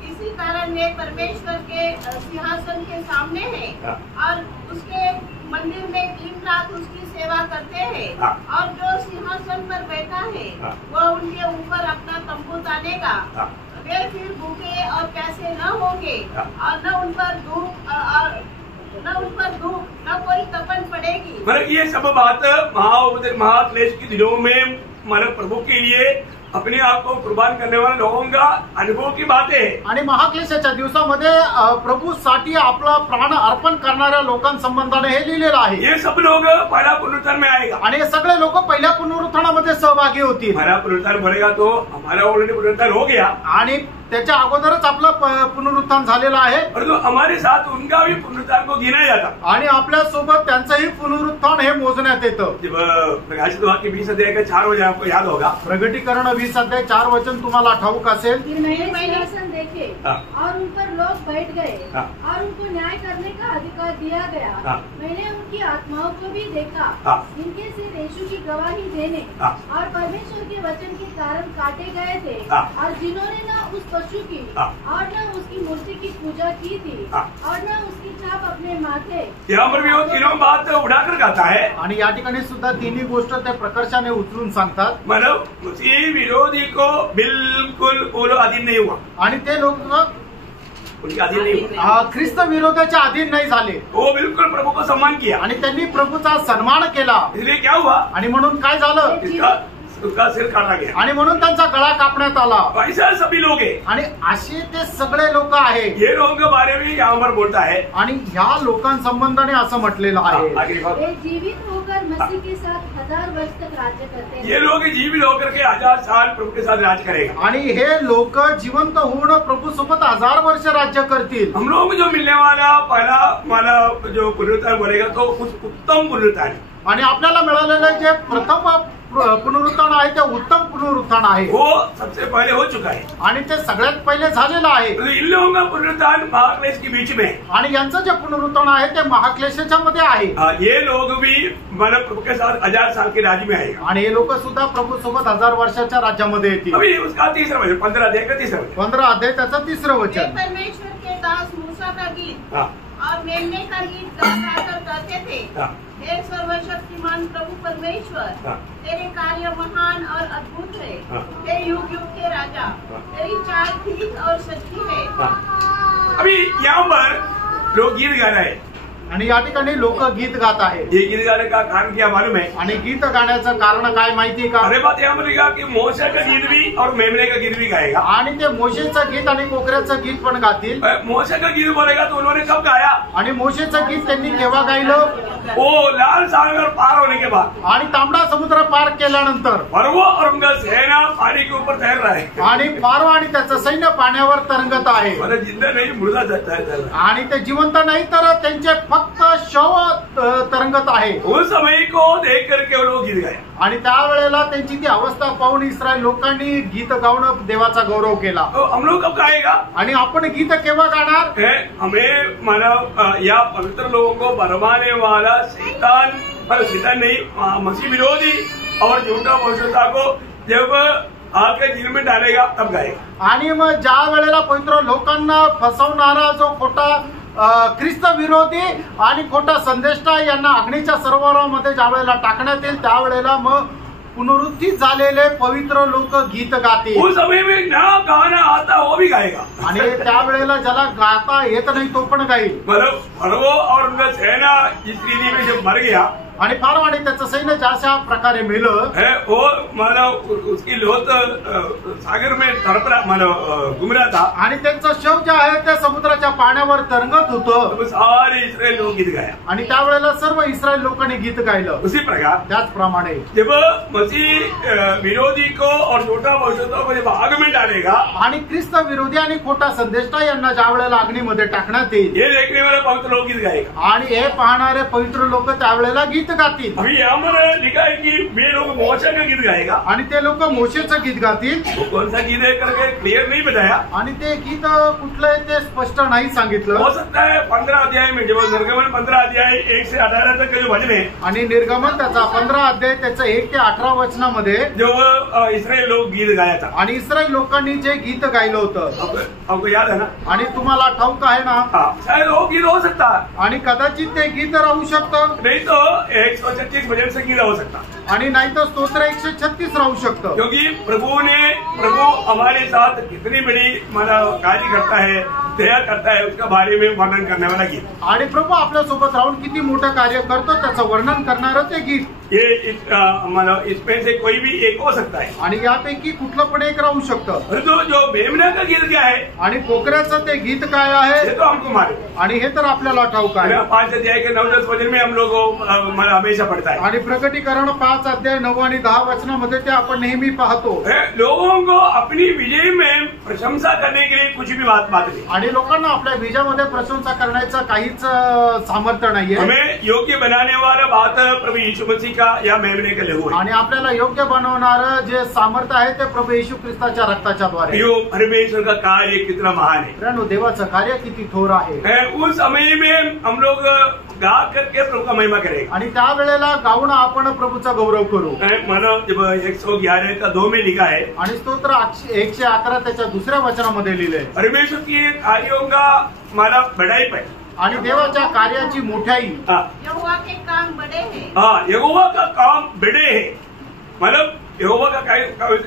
इसी कारण वे परमेश्वर के सिंहासन के सामने हैं। हाँ। और उसके मंदिर में दिन रात उसकी सेवा करते हैं। हाँ। और जो सिंहासन पर बैठा है हाँ। वह उनके ऊपर अपना तंबू तानेगा। हाँ। वे फिर भूखे और प्यासे न होंगे। हाँ। और न उन पर धूप न कोई तपन पड़ेगी। मतलब ये सब बात महाक्लेश के दिनों में मतलब प्रभु के लिए अपने आप को कुर्बान करने वाले लोगों का अनुभव की बातें है। आणि महाक्लेशाच्या दिवसामध्ये प्रभूसाठी आपला प्राण अर्पण करणाऱ्या लोकांसंबंधाने हे लिहिलेलं आहे। ये सब लोग पहला पुनरुत्थान में आएगा। आणि हे सगळे लोक पहिल्या पुनरुत्थानामध्ये सहभागी होतील। हमारा पुनरुत्थान बोलेगा तो हमारा ऑलरेडी पुनरुत्थान हो गया। आणि त्याच्या अगोदरच आपलं पुनरुत्थान झालेलं आहे। परंतु हमारे साथ उनका भी पुनरुत्थान को गिना जाता। आणि आपल्या सोबत त्यांचंही पुनरुत्थान हे मोजण्यात येतं। जब प्रकाशित वाक्य 20 अध्याय का 4 वचन आपको याद होगा। प्रगटीकरण 20 अध्याय 4 वचन तुम्हाला ठाऊक असेल। फिर मैंने सिंहासन देखे हाँ। और उन पर लोग बैठ गए हाँ। और उनको न्याय करने का अधिकार दिया गया। हाँ। मैंने उनकी आत्माओं को भी देखा। हाँ। इनके सिर यीशु की गवाही देने हाँ। और परमेश्वर के वचन के कारण काटे गए थे। हाँ। और जिन्होंने न उस पशु की हाँ। और न उसकी मूर्ति की पूजा की थी हाँ। और न उसकी छाप अपने माथे यहाँ पर भी वो तीनों बात उड़ाकर गाता है। आणि या ठिकाणी सुद्धा तिन्ही गोष्ट ते प्रकर्षाने उचलून सांगतात। मतलब मुस्लिम विरोधी को बिल्कुल वो लोग अधीन नहीं हुआ। आणि ते लोक उनके अधीन नहीं हुआ। ख्रिस्त विरोधाच्या अधीन नाही झाले। वो बिल्कुल प्रभु को सम्मान किया। आणि त्यांनी प्रभूचा सन्मान केला। इसलिए क्या हुआ? आणि म्हणून काय झालं? उसका सिर काटा गया। आणि म्हणून त्यांचा गळा कापण्यात आला। ऐसा सभी लोग हैं। आणि असे ते सगळे लोक आहेत। ये लोगों के बारे में यहाँ पर बोलता है। आणि ह्या लोकांसंबंधाने असं म्हटलेलं आहे। आगे बात। वे जीवित होकर मसीह के साथ 1000 वर्ष तक राज्य करते हैं। ये लोग जीवित होकर के 1000 साल प्रभु के साथ राज करेगा। आणि हे लोक जिवंत होऊन प्रभू सोबत 1000 वर्ष राज्य करतील। हम लोग जो मिलने वाला पहला वाला जो पुनरुत्थान बोलेगा तो उस उत्तम पुनरुत्थान है। आणि आपल्याला मिळालेलं जे प्रथम पुनरुत्थान आहे ते उत्तम पुनरुत्थान आहे। वो सबसे पहले हो चुका है। आणि ते सगळ्यात पहिले झालेलं आहे। तो इन लोगों का पुनरुत्थान महाक्लेश के बीच में। आणि यांचं जे पुनरुत्थान आहे ते महाक्लेशाच्या मध्ये आहे। ये लोग भी मतलब प्रभु के साथ 1000 साल के राज्य में आएगा। आणि हे लोक सुद्धा प्रभू सोबत 1000 वर्षाच्या राज्यामध्ये येतील। अभी उसका तीसरा वचन 15 अध्याय का तीसरा वचन। 15 अध्याय त्याचं 3रं वे वचन। परमेश्वर के दास मूसा का गीत हाँ। और मेमने का गीत गाकर कहते थे, हे सर्वशक्तिमान प्रभु परमेश्वर, तेरे कार्य महान और अद्भुत है। हे युग युग के राजा, तेरी चाल ठीक और सच्ची है। अभी यहाँ पर लोग गीत गा रहे हैं आणि या ठिकाणी लोक गीत गात आहे। ये गीत गाने का कारण क्या मालूम है? आणि गीत गाण्याचं कारण काय माहिती का? अरे बात यहाँ पर लिखा कि मोशे का गीत भी और मेमने का गीत भी गाएगा। आणि ते मोशेचं गीत आणि कोकऱ्याचं गीत पण गातील। मोशे का गीत बोलेगा तो उन्होंने कब गाया? आणि मोशेचं गीत त्यांनी केव्हा गायलं? वो लाल सागर पार होने के बाद, आणि तांबडा समुद्र पार केल्यानंतर फरो और उनका सेना पानी के ऊपर तैर रहा है। आणि फारो आणि त्याचं सैन्य पाण्यावर तरंगत आहे। मतलब जिंदा नहीं मुर्दा जाता है। आणि ते जिवंत नाही तर त्यांचे फक्त शव तरंगत आहे। उस समय को देख करके वो लोग गीत गाए आणि त्यावेळेला त्यांची ती अवस्था पाहून इस्रायल लोकांनी गीत गाऊन देवाचा गौरव केला। तो हम लोग कब गाएगा? आणि आपण गीत केव्हा गाणार? हमें मानव या पवित्र लोगों को बरमाने वाला शैतान, शैतान नहीं मसीह विरोधी और झूठा भविष्यता को जब आपके जीवन में डालेगा तब गाएगा। आणि मग ज्या वेळेला पवित्र लोकांना फसवणारा जो खोटा ख्रिस्त विरोधी आणि खोटा संदेष्टा यांना अग्नीच्या सरोवरामध्ये ज्या वेळेला टाकण्यात येईल त्यावेळेला मग पुनरुत्थित झालेले पवित्र लोक गीत गातील। उस समय में ना गाना आता वो भी गाएगा। आणि त्यावेळेला ज्याला गाता येत नाही तो पण गाईल। मतलब फरो और उनका सेना इस रीति में जब मर गया आणि फारो आणि त्याचं सैन्य ज्या प्रकारे मेलं है वो मतलब उसकी लोथ सागर में तड़प रहा, मतलब घूम रहा था। आणि त्यांचं शव जे आहे ते समुद्राच्या पाण्यावर तरंगत होतं। तो सारे इस्राएल लोग गीत गाया आणि त्यावेळेला सर्व इस्रायल लोकांनी गीत गायलं। उसी प्रकार त्याचप्रमाणे जब मसीह विरोधी को और झूठा भविष्यवादियों को जब आग में डालेगा आणि ख्रिस्त विरोधी आणि खोटा संदेष्टा यांना ज्या वेळेला अग्नीमध्ये टाकण्यात येईल ये देखने वाले पवित्र लोग गीत गाएगा। आणि हे पाहणारे पवित्र लोक त्यावेळेला गीत गातील। अभी यहाँ पर लिखा है कि वे लोग मोशे का गीत गाएगा आणि ते लोक मोशेचं गीत गातील। वो कौन सा गीत है करके क्लियर नहीं बताया आणि ते गीत कुठलं आहे ते स्पष्ट नाही सांगितलं। हो सकता है 15 अध्याय में जब निर्गमन 15 अध्याय 1 से 18 तक के जो भजन है आणि निर्गमन त्याचा 15 अध्याय त्याचं 1 ते 18 वचनामध्ये जो इसराइल लोग गीत गाया था आणि इस्रायल लोकांनी जे गीत गायलं होतं आपको याद है ना? आणि तुम्हाला ठाऊक आहे ना? शायद वो गीत हो सकता है आणि कदाचित ते गीत राहू शकतं, नहीं तो 136 भजन संगीत हो सकता आणि नाही तर स्तोत्र 136 राहू शकतं। क्योंकि प्रभु हमारे साथ कितनी बड़ी मतलब कार्य करता है, दया करता है, उसका बारे में वर्णन करने वाला गीत। आणि प्रभू आपल्या सोबत राहून किती मोठं कार्य करतो त्याचं वर्णन करणारं ते गीत। ये मतलब इसमें से कोई भी एक हो सकता है आणि यापैकी कुठलं पण एक राहू शकतं। परंतु जो मेमना का गीत क्या है आणि कोकऱ्याचं ते गीत काय आहे ये तो हमको मालूम, आणि हे तर आपल्याला ठाऊक आहे। 5 अध्याय के 9-10 वचन में हम लोग मतलब हमेशा पढ़ता है। आणि प्रकटीकरण 5 अध्याय 9 आणि 10 वचनामध्ये ते आपण नेहमी पाहतो। लोगों को अपनी विजय में प्रशंसा करने के लिए कुछ भी बात नहीं, आणि लोकांना आपल्या विजयामध्ये प्रशंसा करण्याचं काहीच सामर्थ्य नाहीये। हमें योग्य बनाने वाला बात प्रभु यीशु मसीह का या मेमने का लहू है। आणि आपल्याला योग्य बनवणारं जे सामर्थ्य आहे ते प्रभू येशू ख्रिस्ताच्या रक्ताच्या द्वारे। यो परमेश्वर का कार्य कितना महान है, प्रियानो देवाचं कार्य किती थोर आहे। उस समय में हम लोग गा करके प्रभु का महिमा करेंगे आणि त्या वेळेला गाऊन आपण प्रभूचा गौरव करू। मानो जब 111 का 2 में लिखा है आणि स्तोत्र 111 त्याच्या दुसऱ्या वचनामध्ये लिहिलंय, परमेश्वर की कार्यों का माला बढ़ाई पाए आणि देवाच्या कार्याची मोठ्याई। यहोवा के काम बड़े हैं। हाँ, यहोवा का काम बड़े है, मतलब यहोवा का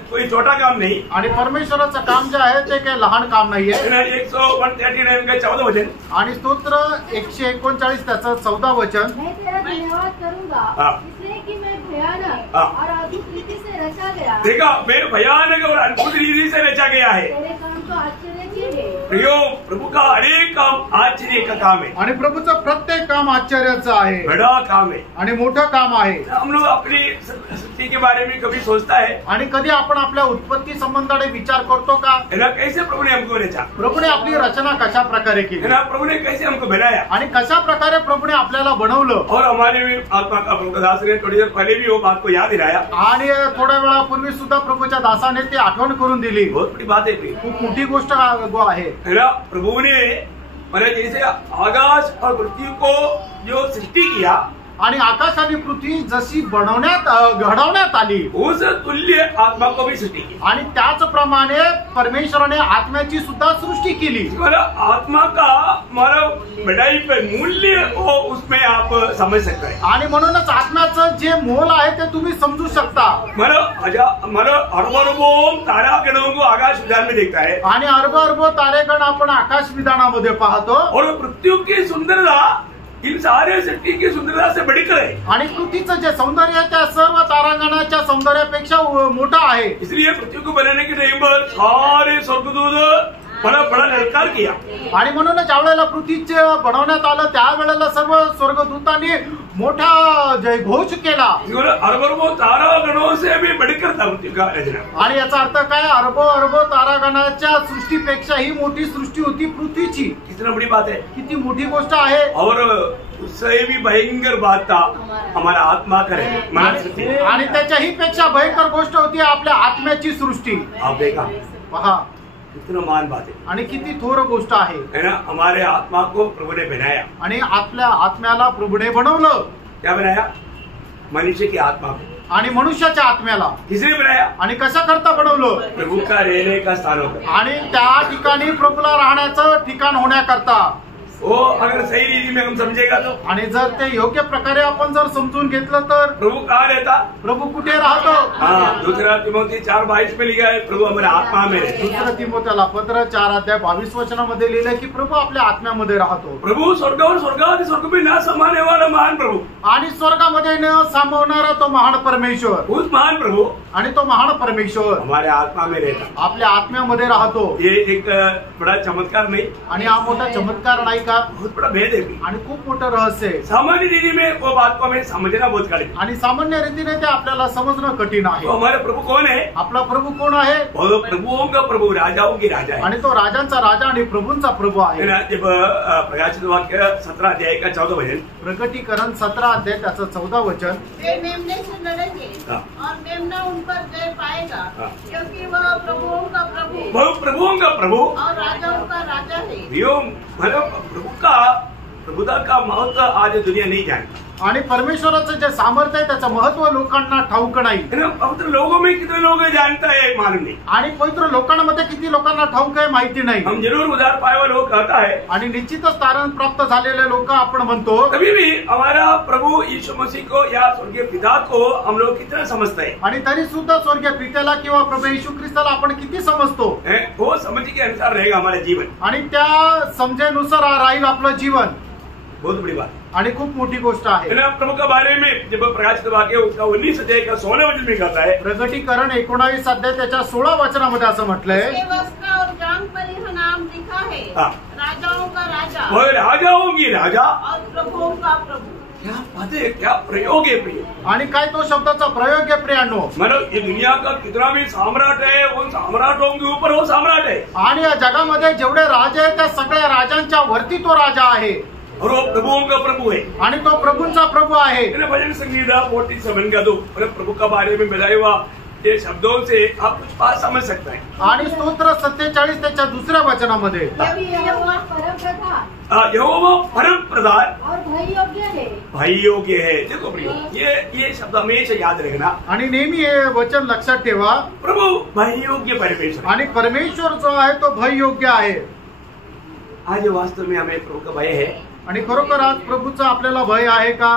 कोई छोटा काम नहीं। आणि परमेश्वराचं काम जे आहे ते काही लहान काम नाहीये। 139 का 14 वचन आणि स्तोत्र 139 त्याचं 14 वचन, मैं तेरा धन्यवाद करूंगा इसलिए कि मैं भयानक और अद्भुत रीति से रचा गया। देखा, मैं भयानक और अद्भुत रीति से रचा गया है। तेरे काम तो आश्चर्य के है। प्रियो, प्रभु का हरेक काम आश्चर्य का काम है, आणि प्रभूचं प्रत्येक काम आश्चर्याचं आहे, बड़ा काम है आणि मोठं काम आहे। हम लोग अपनी सृष्टि के बारे में कभी सोचता है आणि कधी आपण आपल्या उत्पत्ती संबंधाने विचार करतो का? कैसे प्रभु ने हमको रचा, प्रभूने आपली रचना कशा प्रकारे केली, प्रभु ने कैसे हमको बनाया आणि कशा प्रकारे प्रभूने आपल्याला बनवलं। और हमारे भी आत्मा का प्रभु का दास ने थोड़ी देर पहले भी वो बात को याद दिलाया। आणि थोड्या वेळापूर्वी सुद्धा प्रभूच्या दासाने ते आठवण करून दिली। बहुत बड़ी बात है, खूप मोठी गोष्ट आहे। प्रभु ने मतलब जैसे आकाश और पृथ्वी को जो सृष्टि किया, आणि आकाश आणि पृथ्वी जशी घडवण्यात आली उस तुल्य आत्मा को भी सृष्टि की। आणि त्याचप्रमाणे परमेश्वराने आत्म्याची सुद्धा सृष्टी केली। आत्मा का मतलब बढ़ाई पे मूल्य वो उसमें आप समझ सकते हैं। आणि म्हणूनच आत्म्याचं जे मोल आहे ते तुम्ही समजू शकता। अरबों तारागणों को आकाश विधान में देखता है आणि अर्ब तारेगण आपण आकाश विधानामध्ये पाहतो और पृथ्वी की सुंदरता इन सारे सृष्टि की सुंदरता से बढ़कर है। आणि पृथ्वीचं जे सौंदर्य आहे त्या सर्व तारांगणाच्या सौंदर्यापेक्षा मोठं आहे। इसलिए पृथ्वी को बनाने के टाइम पर सारे स्वर्गदूत बड़ा ललकार किया आणि म्हणूनच ज्यावेळेला पृथ्वीचे बनवण्यात आलं त्यावेळेला सर्व स्वर्गदूतांनी मोठा जयघोष केला। अरबों तारागणों से भी बढ़कर था पृथ्वी का रचना। आणि याचा अर्थ काय, अरब तारागणाच्या सृष्टीपेक्षाही मोठी सृष्टी होती पृथ्वीची। कितना बड़ी बात है, किती मोठी गोष्ट आहे। और उससे भी भयंकर बात था हमारा आत्मा करे आणि त्याच्याही पेक्षा भयंकर गोष्ट होती आपल्या आत्म्याची सृष्टी। आप देखा पहा कितना मान बात है आणि किती थोर गोष्ट आहे ना। हमारे आत्मा को प्रभु ने बनाया आणि आपल्या आत्म्याला प्रभूने बनवलं। क्या बनाया? मनुष्य की आत्मा को आणि मनुष्याच्या आत्म्याला किसने बनाया? आणि कशा करता बनवलं? प्रभु का रहने का स्थान होता आणि त्या ठिकाणी प्रभूला राहण्याचं ठिकाण होण्याकरता। वो अगर सही रीति में हम समझेगा तो आणि जर ते योग्य प्रकारे आपण जर समजून घेतलं तर प्रभु कहाँ रहता? प्रभू कुठे राहतो? हाँ, दूसरा तिमोथी 4:22 में लिखा है प्रभु हमारे आत्मा में रहते। दुसरं तिमोथेला पत्र 4:22 वचनामध्ये लिहिलंय की प्रभू आपल्या आत्म्यामध्ये राहतो। प्रभु स्वर्ग और स्वर्गादि स्वर्ग में न समाने वाला महान प्रभु आणि स्वर्गामध्ये न सामावणारा तो महान परमेश्वर, उस महान प्रभु आणि तो महान परमेश्वर हमारे आत्मा में रहता। आपल्या आत्म्यामध्ये राहतो। ये एक बड़ा चमत्कार नहीं, आणि हा मोठा चमत्कार नाही का? बहुत बड़ा भेद है आणि खूप मोठं रहस्य आहे। सामान्य रीति में वो बात को हमें समझना बहुत कठिन, आणि सामान्य रीतीने ते आपल्याला समजणं कठीण आहे। तो हमारे प्रभु कौन है? आपला प्रभू कोण आहे? वो प्रभुओं का प्रभु, राजाओं की राजा है। आणि तो राजांचा राजा आणि प्रभूंचा प्रभू आहे। जब प्रकाशित वाक्य 17 अध्याय का 14 वचन, प्रकटीकरण 17 अध्याय त्याचं 14 वचन, वे मेमने से लड़ेंगे और मेमना उन पर जय पाएगा क्योंकि वह प्रभुओं का प्रभु, वो प्रभुओं का प्रभु और राजाओं का राजा है। प्रभु का प्रभुता का महत्व आज दुनिया नहीं जानती। आणि परमेश्वराचं जे सामर्थ्य आहे त्याचं महत्व लोकांना ठाऊक नाही। पवित्र लोगों में कितने लोग जानता है मालूम नहीं। आणि पवित्र लोकांमध्ये किती लोकांना ठाऊक आहे माहिती नाही। हम जरूर उद्धार पाए हुए लोग कहता है, आणि निश्चितच तारण प्राप्त झालेले लोक आपण म्हणतो। कभी भी हमारा प्रभु यीशु मसीह को या स्वर्गीय पिता को हम लोग कितना समझते हैं, आणि तरी सुद्धा स्वर्गीय पित्याला किंवा प्रभू येशू ख्रिस्ताला आपण किती समजतो, वो समझ के अनुसार रहेगा हमारा जीवन। आणि त्या समजेनुसार राहील आपलं जीवन। बहुत बड़ी बात आणि खूप मोठी गोष्ट आहे। प्रभु के बारे में जब प्रकाशित वाक्य उसका 19 अध्याय का 16 वचन में कहता है, प्रकटीकरण 19 अध्याय त्याच्या 16 वचनामध्ये असं म्हटलंय, वस्त्र और जांघ पर यह नाम लिखा है, राजाओं का राजा, वो राजाओं की राजा और प्रभुओं का प्रभु। क्या बात है, क्या प्रयोग है प्रिय। आणि काय तो शब्दाचा प्रयोग आहे प्रियांनो। मतलब ये दुनिया का कितना भी सम्राट है, उन सम्राटों के ऊपर वो सम्राट है, आणि या जगामध्ये जेवढे राजे आहेत त्या सगळ्या राजांच्या वरती तो राजा आहे, और वो प्रभुओं का प्रभु है, आणि तो प्रभूंचा प्रभू आहे। भजन संगीता 47 का दो प्रभु का बारे में मिलाया हुआ ये शब्दों से आप कुछ बात समझ सकते हैं। आणि स्तोत्र 47 त्याच्या दुसऱ्या वचनामध्ये, यहोवा परम प्रधान और भय योग्य है, भाई योग्य है। देखो प्रियो, ये शब्द हमेशा याद रखना, आणि नेहमी हे वचन लक्षात ठेवा, प्रभु भाई योग्य परमेश्वर, आणि परमेश्वर जो आहे तो भय योग्य आहे। आज वास्तव में हमें प्रभु का भय है, आणि खरोखर आज प्रभूचा आपल्याला भय आहे का?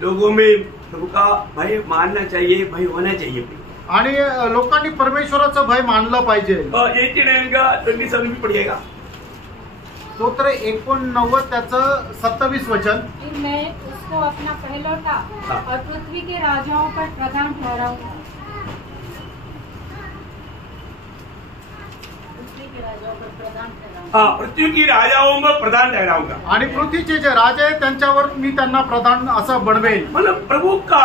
लोगों में प्रभु का भय मानना चाहिए, भय होना चाहिए। आणि लोकांनी परमेश्वराचं भय मानलं पाहिजे। 89 का 27 भी पढ़िएगा। स्तोत्र 89 त्याचं 27 वचन, मैं उसको अपना पहलौठा और पृथ्वी के राजाओं पर प्रधान ठहराऊंगा। पृथ्वी की राजाओं में प्रधान ठहराऊंगा। आणि पृथ्वीचे जे राजे आहेत त्यांच्यावर मी त्यांना प्रधान असं बनवेल। मतलब प्रभु का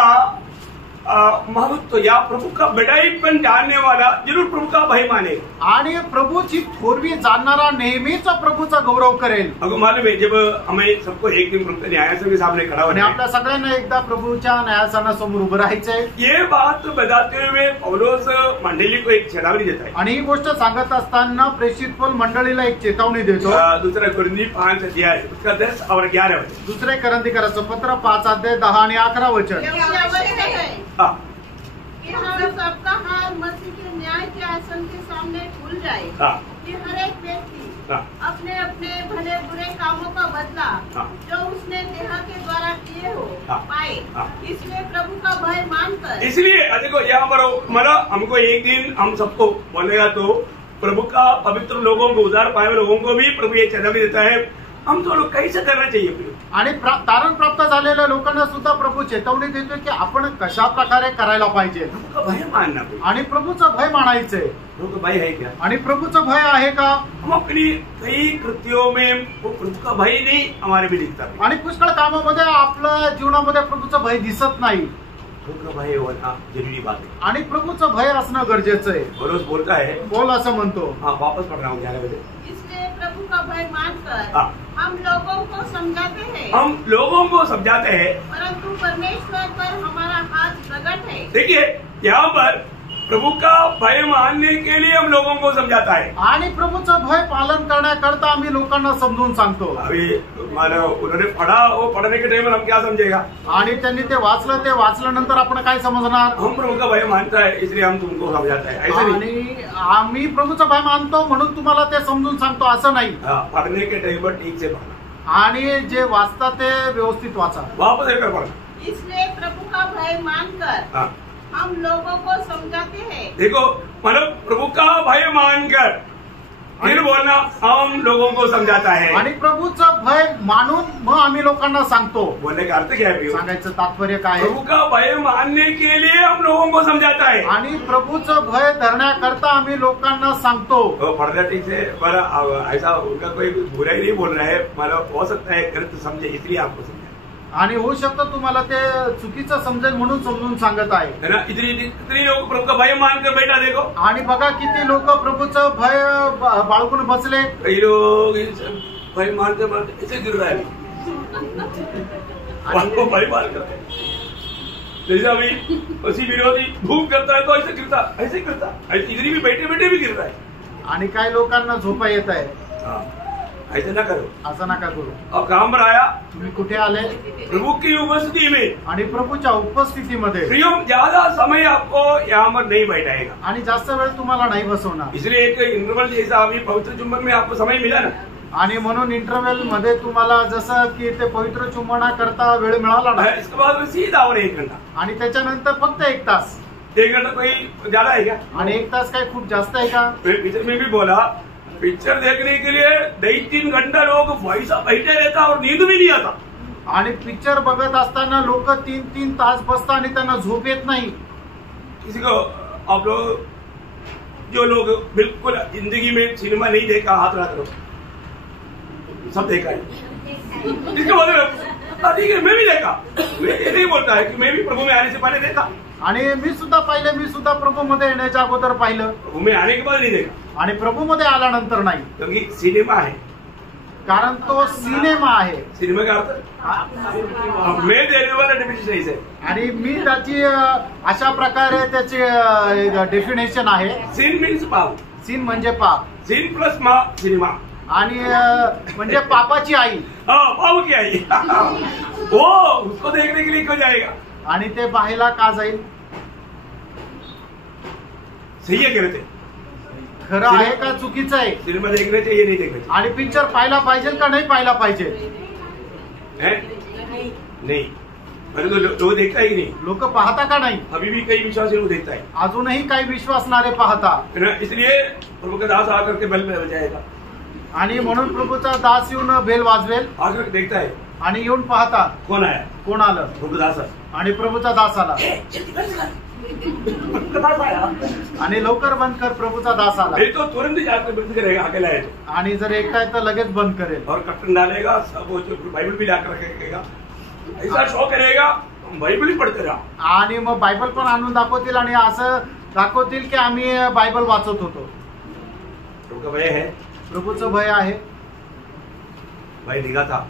महत्व या प्रभु का बड़ाईपण जानने वाला जरूर प्रभु का भय माने। आणि प्रभूची थोरवी जाणणारा नेहमीच प्रभूचा गौरव करेल। अगो मालूम है, जब हमें सबको एक दिन प्रभु के न्यायासन के सामने खड़ा आणि होना है, आपल्या सगळ्यांना एकदा प्रभूच्या न्यायासनासमोर उभं राहायचंय। ये बात बताते हुए पौलुस मंडली को एक चेतावनी देता है। आणि ही गोष्ट सांगत असताना प्रेषित पौल मंडळीला एक चेतावणी देतो। दूसरा कुरिन्थी 5 अध्याय उसका 10 और 11 वचन। दुसरे करंथीकराचं पत्र 5 अध्याय 10 आणि 11 वचन। क्योंकि अवश्य है हाँ, कि हम सबका हाल मसीह के न्याय के आसन के सामने खुल जाए, हाँ, कि हर एक व्यक्ति हाँ, अपने अपने भले बुरे कामों का बदला हाँ, जो उसने देह के द्वारा किए हो हाँ, पाए। हाँ। इसलिए प्रभु का भय मानकर इसलिए देखो यहाँ पर मतलब हमको एक दिन हम सबको बोलेगा तो प्रभु का पवित्र लोगों को, उद्धार पाए हुए लोगों को भी प्रभु ये चेतावनी देता है, हम तो लोग कैसे करना चाहिए प्रभु। आणि तारण प्राप्त झालेल्या लोकांना सुद्धा प्रभू चेतावणी देतोय की आपण कशा प्रकारे करायला पाहिजे। प्रभु का भय मानना प्रभु। आणि प्रभूचं भय मानायचंय। प्रभु का भय है क्या? आणि प्रभूचं भय आहे का? हम अपनी कई कृत्यों में वो प्रभु का भय नहीं हमारे भी दिखता है। आणि पुष्कळ कामामध्ये आपल्या जीवनामध्ये प्रभूचं भय दिसत नाही। प्रभु का भय होना जरूरी बात है आणि प्रभूचं भय असणं गरजेचं आहे। पौलुस बोलता है, बोल असं म्हणतो। हाँ वापस पढ़ रहा हूँ 11 बजे। इसलिए प्रभु का भय मानकर हाँ, हम लोगों को समझाते हैं, हम लोगों को समझाते हैं। परंतु परमेश्वर पर हमारा हाथ प्रकट है। देखिए यहाँ पर प्रभु का भय मानने के लिए हम लोगों को समझाता है। आणि प्रभूचं भय पालन करण्याकरता आम्ही लोकांना समजून सांगतो। अभी मानो उन्होंने पढ़ा, वो पढ़ने के टाइम में हम क्या समझेगा? आणि त्यांनी ते वाचल्यानंतर आपण काय समजणार? हम प्रभु का भय मानता है इसलिए हम तुमको समझाता है, ऐसे नहीं। आणि आम्ही प्रभूचं भय मानतो म्हणून तुम्हाला ते समजून सांगतो असं नाही। हाँ, पढ़ने के टाइम पर ठीक से पढ़ना, आणि जे वाचता ते व्यवस्थित वाचा। वापस एक पढ़ना। इसलिए प्रभु का भय मानकर हाँ, हम लोगों को समझाते हैं। देखो मतलब प्रभु का भय मानकर फिर बोलना हम लोगों को समझाता है। आणि प्रभूचं भय मानून मग आम्ही लोकांना सांगतो। बोलने का अर्थ क्या है? सांगायचं तात्पर्य काय प्रभु आहे? का भय मानने के लिए हम लोगों को समझाता है। आणि प्रभूचं भय धरण्याकरता आम्ही लोकांना सांगतो। तो पढ़ना ठीक से मतलब ऐसा उनका कोई बुराई नहीं बोल रहा है, मतलब हो सकता है गलत समझे इसलिए आपको समझा आणि होऊ शकतं तुम्हाला ते चुकीचं समजेल म्हणून समजून सांगत आहे, है ना। इतनी लोग प्रभु का भय मानकर बैठा देखो। आणि बघा किती लोक प्रभूचं भय बाळगून बसले। कई लोग भय मानते मानते ऐसे गिर रहा है, आपको भय मानकर जैसे अभी मसीह विरोधी धूप करता है तो ऐसे गिरता, ऐसे गिरता, इधर भी बैठे बैठे भी गिर रहा है। आणि काही लोकांना झोपा येत आहे। हाँ, ऐसे ना करो। असं नका करू। और काम पर आया तुम्ही कुठे आले? प्रभु की उपस्थिति में, आणि प्रभूच्या उपस्थितीमध्ये। प्रियो ज्यादा समय आपको यहाँ पर नहीं बैठाएगा, आणि जास्त वेळ तुम्हाला नाही बसवणार। इसलिए एक इंटरवल जैसा अभी पवित्र चुंबन में आपको समय मिला ना, आणि म्हणून इंटरव्हल मध्ये तुम्हाला जसं की ते पवित्र चुंबना करता वेळ मिळाला ना, इसके बाद में सीधा और 1 घंटा। आणि त्याच्यानंतर फक्त 1 तास। 1 घंटा कोई ज्यादा है क्या? आणि 1 तास काय खूप जास्त आहे का? मैं पिक्चर में भी बोला, पिक्चर देखने के लिए 2-3 घंटा लोग वैसा बैठे रहता और नींद भी नहीं आता। आणि पिक्चर बघत असताना लोक 3-3 तास बसतात आणि त्यांना झोप येत नाही। किसी को आप लोग जो लोग बिल्कुल जिंदगी में सिनेमा नहीं देखा हाथ रख करो, सब देखा है। इसके बाद ठीक है, मैं भी देखा। मैं ये नहीं बोलता है कि मैं भी प्रभु में आने से पहले देखा, आणि मी सुद्धा प्रभू मध्ये येण्याच्या अगोदर पाहिलं, प्रभु में आने के बाद नहीं देखा, आणि प्रभू मध्ये आल्यानंतर नाही। क्योंकि सिनेमा है, कारण तो सिनेमा आहे। सिनेमा का अर्थ मैं देने वाला डेफिनेशन है, आणि मी त्याची अशा प्रकारे त्याची डेफिनेशन आहे। सीन मीन्स पाप, सीन म्हणजे पाप, सीन प्लस मा सिनेमा, आणि म्हणजे पापाची आई। हाँ, पाप की आई वो उसको देखने के लिए क्यों जाएगा? आणि ते पाहायला का जाईल? सही है कहते, खरं आहे का चुकीचं आहे? सिनेमा देखना चाहिए नहीं देखना आणि पिक्चर पाहायला पाहिजे का नाही पाहायला पाहिजे? चाहिए? नहीं, पहले तो लोग देखता है कि नहीं? लोक पाहता का नाही? अभी भी कई विश्वासी लोग देखता है, अजूनही काही विश्वासणारे पाहता। है ना। इसलिए प्रभु का दास आकर के बेल में बजाएगा, आणि म्हणून प्रभूचा दास येऊन बेल वाजवेल आकर के देखता है आणि येऊन पाहता कौन आया, कोण आलं, प्रभु दास है। आणि प्रभूचा दास आला, दास आया, आणि लवकर बंद कर, प्रभूचा दास आला। नहीं तो तुरंत ही जाकर बंद करेगा अकेला है तो, आणि जर एकटा आहे तर लगेच बंद करेल, और कर्टन डालेगा, सब वो जो बाइबल भी लाकर रखेगा, ऐसा शो करेगा बाइबल पढ़ते रहा। आणि मग बायबल पण आणून दाखवतील आणि असं दाखवतील की आम्ही बायबल वाचत होतो। प्रभु का भय है, प्रभूचं भय आहे भय दिखाता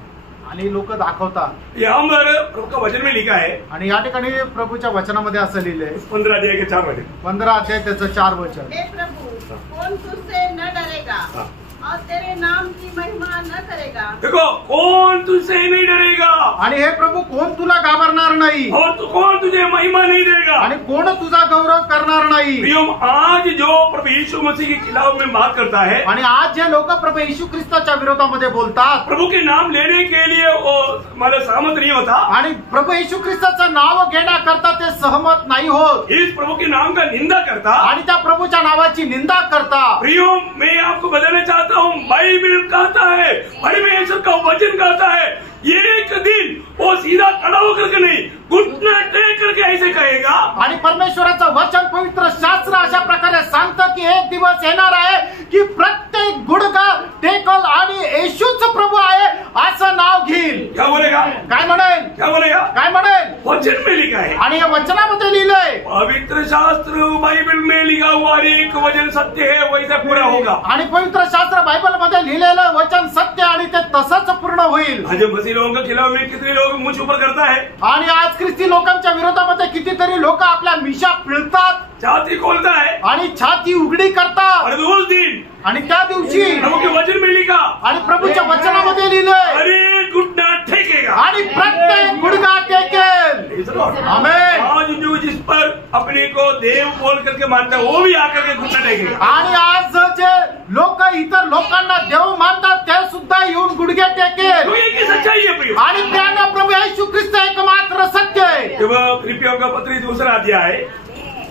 आणि लोक दाखवतात। यहाँ पर प्रभु का वचन में लिखा है, आणि या ठिकाणी प्रभूच्या वचनामध्ये असं लिहिलंय 15 अध्याय के 4 वचन, 15 अध्याय त्याचं 4 वचन। हे प्रभु, कौन तुझसे न डरेगा हाँ। और तेरे नाम की महिमा न करेगा? देखो, कौन तुझसे नहीं डरेगा आणि हे प्रभू कोण तुला घाबरणार नाही और तू कौन तुझे महिमा नहीं देगा। आणि कोण तुझा गौरव करणार नाही। प्रियम, आज जो प्रभु यीशु मसीह के खिलाफ में बात करता है, आणि आज जे लोक प्रभू येशू ख्रिस्ताच्या विरोधामध्ये बोलतात, प्रभु के नाम लेने के लिए वो मतलब सहमत नहीं होता, आणि प्रभू येशू ख्रिस्ताचं नाव घेण्याकरता ते सहमत नाही होत इस प्रभु के नाम का निंदा करता। आणि त्या प्रभूच्या नावाची निंदा करतात। प्रियो, मैं आपको बताना चाहता हूँ, बाइबल कहता है, परमेश्वर का वचन कहता है, एक दिन वो सीधा खड़ा होकर के नहीं, घुटना टेक करके ऐसे कहेगा। आणि परमेश्वराचं वचन पवित्र शास्त्र अशा प्रकारे सांगतं की एक दिवस येणार आहे की प्रत्येक गुडघा टेकल आणि येशूच प्रभू आहे असं नाव घेईल। क्या बोलेगा? काय म्हणेल? क्या बोलेगा? काय म्हणेल? वचन में लिखा है, आणि या वचनामध्ये लिहिलंय, पवित्र शास्त्र बाइबल में लिखा हुआ एक वचन सत्य है, वैसा पूरा होगा। आणि पवित्र शास्त्र बायबल मध्ये लिहिलेलं वचन सत्य आणि ते तसंच पूर्ण होईल। आज मसीह लोगों के खिलाफ में कितने लोग मुझ ऊपर करता है, आणि आज ख्रिस्ती लोकांच्या विरोधामध्ये कितीतरी लोक आपल्या मिशा पिळतात छाती खोलता है, आणि छाती उघडी करतात। और उस दिन आणि त्या दिवशी प्रभु के वचन में लिखा, आणि प्रभूच्या वचनामध्ये लिहिलंय, अरे घुटना टेकेगा आणि प्रत्येक गुडघा टेकेल। आमेन। आज जो जिस पर अपने को देव बोल करके मानता है, वो भी आकर के घुटना टेकेगा। आणि आज जे लोक इतर लोकांना देव मानतात ते सुद्धा येऊन गुडघे टेकेल। तो ये की सच्चाई है प्रियो। आणि प्रियानं प्रभू येशू ख्रिस्त एकमात्र सत्य आहे। जब फिलिपियों का पत्र 2 अध्याय,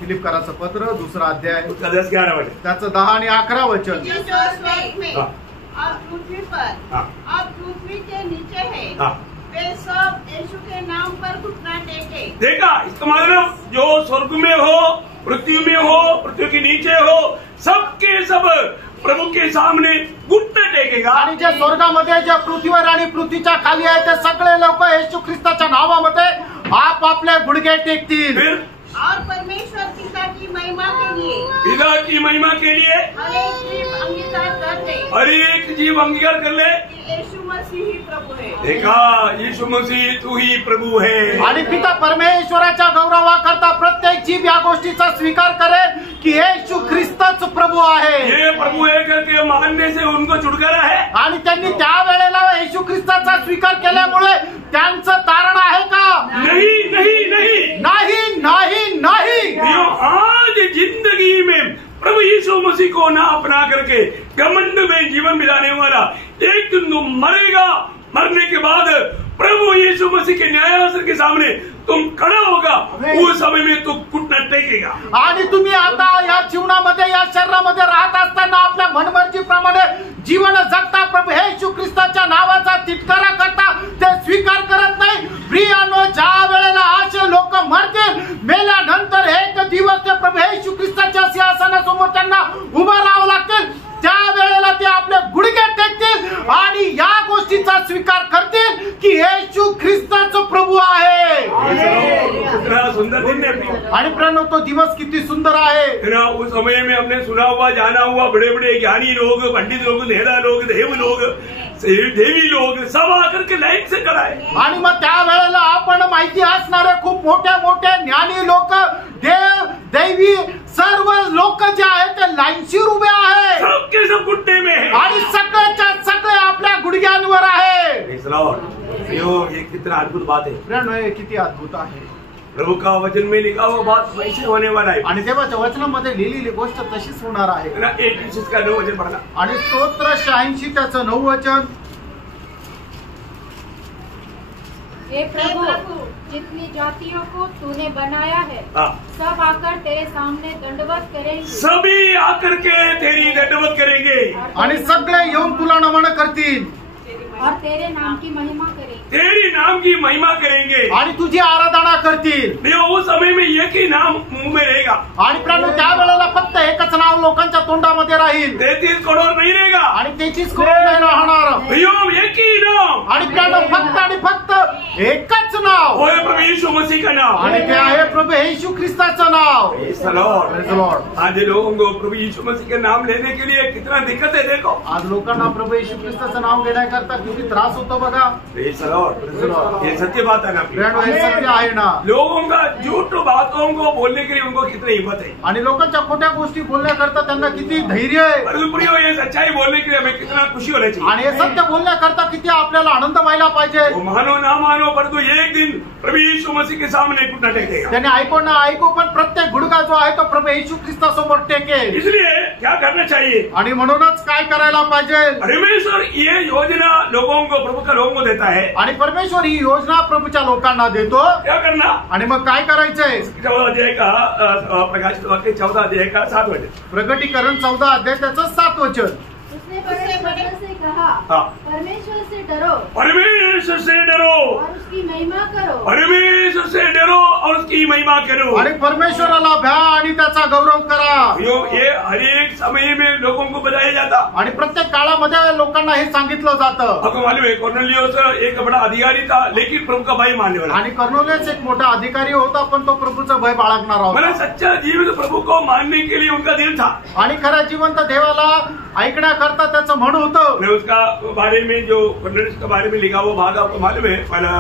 फिलिपकराचं पत्र 2 अध्याय उसका 10-11 वचन, त्याचं 10 आणि 11 वचन। जो स्वर्ग में हाँ। और पृथ्वी पर हाँ। और पृथ्वी के नीचे है, हाँ। वे सब यीशु के नाम पर घुटना टेके। देखा, इसका मतलब जो स्वर्ग में हो, पृथ्वी में हो, पृथ्वी के नीचे हो, सबके सब प्रभु के सामने घुटना टेकेगा। आणि जे स्वर्गामध्ये जे पृथ्वीवर आणि पृथ्वीच्या खाली आहे ते सगळे लोक येशू ख्रिस्ताच्या नावामध्ये आपापले गुडघे टेकतील। फिर और परमेश्वर पिता की महिमा के लिए पिता की महिमा के लिए हर एक जीव अंगीकार कर दे हर एक जीव अंगीकार कर ले कि यीशु मसीह ही प्रभु है। देखा, यीशु मसीह तू ही प्रभु है। आणि पिता परमेश्वराच्या गौरवाकरता प्रत्येक जीव या गोष्टीचा स्वीकार करेल की येशू ख्रिस्तच प्रभू आहे। ये प्रभु है करके मानने से उनको छुटकारा है। आणि त्यांनी त्या वेळेला येशू ख्रिस्ताचा स्वीकार केल्यामुळे त्यांचं तारण आहे का? नहीं नहीं नहीं नाही नाही नाही। प्रियो, आज जिंदगी में प्रभु यीशु मसीह को ना अपना करके घमंड में जीवन बिताने वाला एक दिन तुम मरेगा, मरने के बाद प्रभु यीशु मसीह के न्यायासन के सामने तुम खड़ा होगा, उस समय में तू घुटना टेकेगा। आणि तुम्ही आता या जीवनामध्ये या शरीरामध्ये राहत असताना आपल्या मनमर्जीप्रमाणे जीवन जगता, प्रभू येशू ख्रिस्ताच्या नावाचा तिटकारा करता, ते स्वीकार करत नाही। प्रियानो, ज्या वेळेला असे लोक मरतील, मेल्यानंतर एक दिवस ते प्रभू येशू ख्रिस्ताच्या सिंहासनासमोर त्यांना उभं राहावं लागतील। त्या वेळेला ते आपले गुडघे टेकतील आणि या गोष्टीचा स्वीकार करतील की येशू ख्रिस्तच प्रभू आहे। कितना सुंदर दिन है प्रियो। आणि प्रणव, तो दिवस किती सुंदर आहे ना। उस समय में हमने सुना हुआ, जाना हुआ, बड़े बड़े ज्ञानी लोग, पंडित लोग, नेता लोग, देव लोग, देवी लोग सब आकर के लाइन से खड़ा है। आणि मग त्या वेळेला आपण माहिती असणारे खूप मोठे मोठे ज्ञानी लोक, देव दैवी सर्व लोक जे आहेत ते लाईनशीर उभे आहेत। सबके सब घुटने में है आणि सगळ्याच्या सगळे आपल्या गुडघ्यांवर आहे। प्रियो, ये कितना अद्भुत बात है। प्रणव, हे किती अद्भुत आहे। प्रभु का वचन में लिखा हुआ बात वैसे होने वाला है। आणि देवाच्या वचनामध्ये लिहिलेली गोष्ट तशीच होणार आहे। ना 1 का 9 वचन पढ़ना। आणि स्तोत्र 86 त्याचं 9 वचन। हे प्रभु, जितनी जातियों को तूने बनाया है, हाँ। सब आकर तेरे सामने दंडवत करेंगे। सभी आकर के तेरी दंडवत करेंगे आणि सगळे येऊन तुला नमन करतील और तेरे नाम की महिमा करेंगे। तेरी नाम की महिमा करेंगे आणि तुझी आराधना करतील. देखो उस समय में एक ही नाम मुंह में रहेगा. आणि प्रियांनो त्या वेळेला फक्त एकच नाव लोकांच्या तोंडामध्ये राहील 33 करोड़ नहीं रहेगा. आणि 33 करोड नाही राहणार. भैया एक ही नाम आणि प्रियांनो फक्त आणि फक्त एकच नाव वो है प्रभु यीशु मसीह का नाम. आणि ते आहे प्रभु येशू ख्रिस्ताचं नाव. Praise the Lord. Praise the Lord. आज लोगों को प्रभु यीशु मसीह के नाम लेने के लिए कितना दिक्कत है देखो. आज लोकांना प्रभु येशू ख्रिस्ताचं नाव घेण्याकरता किती त्रास होतो बघा. Praise the Lord. Praise the Lord. ये सत्य बात है ना. प्रियांनो हे सत्य आहे ना. लोगों का झूठ बातों को बोलने के लिए उनको कितनी हिम्मत है. आणि लोकांच्या खोट्या गोष्टी बोलण्याकरता त्यांना किती धैर्य आहे. परंतु प्रियो ये सच्चाई बोलने के लिए हमें कितना खुशी होना चाहिए. आणि हे सत्य बोलण्याकरता किती आपल्याला आनंद व्हायला पाहिजे. वो मानो ना मानो परंतु एक दिन प्रभु यीशु मसीह के सामने घुटना टेकेगा. त्याने ऐको ना ऐको पण प्रत्येक गुडघा जो आहे तो प्रभू येशू ख्रिस्तासमोर टेकेल. इसलिए क्या करना चाहिए. आणि म्हणूनच काय करायला पाहिजे. परमेश्वर ये योजना लोगों को प्रभु का लोगों को देता है. आणि परमेश्वर ही योजना प्रभूच्या लोकांना देतो. क्या करना. आणि मग काय करायचंय. 14 अध्याय का प्रकाशित वाक्य 14 अध्याय का 7 वचन. प्रकटीकरण 14 अध्याय त्याचं 7 वचन. उसने बड़े स्वर से कहा, हाँ. परमेश्वर से डरो परमेश्वर से डरो. और उसकी महिमा करो. परमेश्वर से डरो और उसकी महिमा करो. आणि परमेश्वराला भ्या आणि त्याचा गौरव करा. ये हर एक समय में लोगों को बताया जाता. आणि प्रत्येक काळामध्ये लोकांना हे सांगितलं जातं. आपको मालूम है कॉर्नेलियस एक बड़ा अधिकारी था लेकिन प्रभु का भय मानने वाला. आणि कर्नोलियस एक मोठा अधिकारी होता पण तो प्रभूचं भय बाळगणारा मैंने होता. सच्चा जीवित प्रभु को मानने के लिए उनका दिल था. आणि खऱ्या जिवंत देवाला ऐकण्याकरता त्याचं म्हण होतं. मैं उसका बारे में जो कॉर्नेलियस के बारे में लिखा वो भाग आपको मालूम है. पहला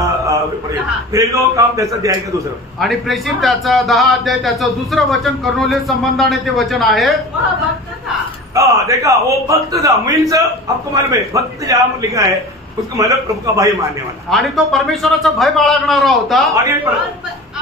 प्रेरितों का 10 अध्याय का दूसरा. आणि प्रेषित त्याचं 10 अध्याय त्याचं दुसरं वचन कर्नोलियस संबंधाने ते वचन आहे. वह भक्त था. हाँ देखा वो भक्त था. मीन्स आपको मालूम है भक्त जहाँ लिखा है उसको मतलब प्रभु का भय मानने वाला. आणि तो परमेश्वराचा भय बाळगणारा होता. आगे और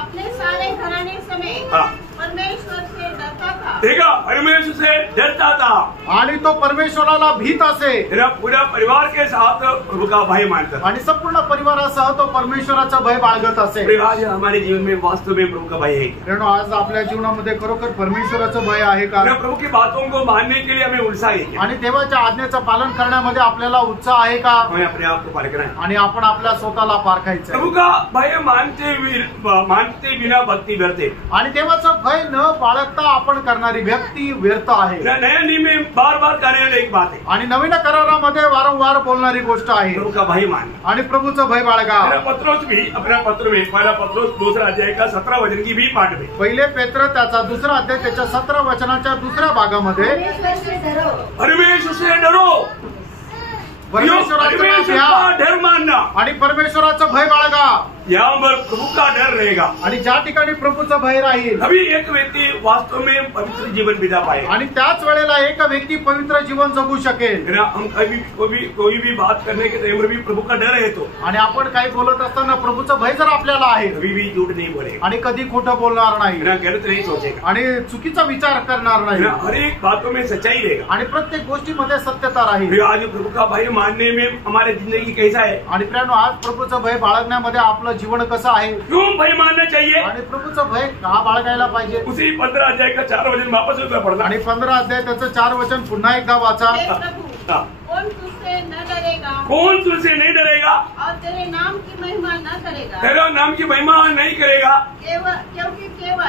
अपने सारे घराने समेत हाँ. परमेश्वर से डरता था. देखा परमेश्वर से डरता था. आणि तो परमेश्वराला भीत असे. मेरा पूरा परिवार के साथ प्रभु का भय मानता था. आणि संपूर्ण परिवारासह तो परमेश्वराचा भय बाळगत असे. आज हमारे जीवन में वास्तव में प्रभु का भय है. कारण आज आपल्या जीवनामध्ये खरोखर परमेश्वराचं भय आहे का. प्रभु की बातों को मानने के लिए हमें उत्साह है. आणि देवाच्या आज्ञेचं पालन करण्यामध्ये आपल्याला उत्साह आहे का. हमें अपने आप को पार करना है. आणि आपण आपल्या स्वतःला पारखायचं. प्रभु का भय मानते बिना भक्ति व्यर्थ. आणि देवाचं भय न बाळगता आपण करणारी व्यक्ती व्यर्थ आहे. नया नियम में बार बार करने वाली एक बात है. आणि नवीन करारामध्ये वारंवार बोलणारी गोष्ट आहे. प्रभु का भय मान. आणि प्रभूचं भय बाळगा. मेरा पत्रोस भी अपना पत्र में पहला पत्रोस 2 अध्याय का 17 वचन की भी पाठ में. पहिले पेत्र त्याचा 2 अध्याय त्याच्या 17 वचनाच्या दुसऱ्या भागामध्ये परमेश्वर से डरो. परमेश्वर से डरो. परमेश्वराचं परमेश्वर भय का डर मानना. आणि परमेश्वराचं भय बाळगा. यहाँ पर प्रभु का डर रहेगा. आणि ज्या ठिकाणी प्रभूचं भय राहील तभी एक व्यक्ति वास्तव में पवित्र जीवन बिता पाए. आणि त्याच वेळेला एक व्यक्ती पवित्र जीवन जगू शकेल. हम कोई भी बात करने के टाइम में भी प्रभु का डर है तो. आणि आपण काही बोलत असताना प्रभूचं भय जर आपल्याला आहे कभी भी झूठ नहीं बोलेगा. आणि कधी खोटं बोलणार नाही. गलत नहीं सोचेगा. आणि चुकीचा विचार करणार नाही. हर एक बातों में सच्चाई रहेगा. आणि प्रत्येक गोष्टीमध्ये सत्यता राहील. आज प्रभु का भय मानने में हमारी जिंदगी कैसा है. आणि प्रियांनो आज प्रभूचं भय बाळगण्यामध्ये आपलं जीवन कसं आहे. क्यों भय मानना चाहिए. आणि प्रभूचं भय का बाळगायला पाहिजे. उसी 15 अध्याय का 4 वचन वापस पढ़ना. आणि 15 अध्याय त्याचं 4 वचन पुन्हा एकदा वाचा. हे प्रभु कौन तुझसे न डरेगा. कौन तुझसे नहीं डरेगा. और तेरे नाम की महिमा न करेगा. तेरा नाम की महिमा नहीं करेगा. क्योंकि केवल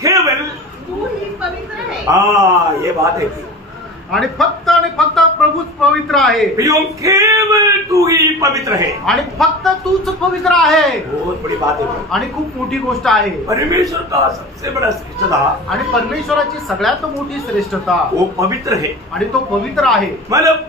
केवल तू ही पवित्र है. हाँ ये बात है. आणि फक्त प्रभूच पवित्र आहे. केवल तू ही पवित्र है. आणि फक्त तूच पवित्र आहे. बहुत बड़ी बात है. आणि खूप मोठी गोष्ट आहे. परमेश्वर का सबसे बड़ा श्रेष्ठता आणि परमेश्वराची सगळ्यात मोठी श्रेष्ठता वो पवित्र है. आणि तो पवित्र आहे. मतलब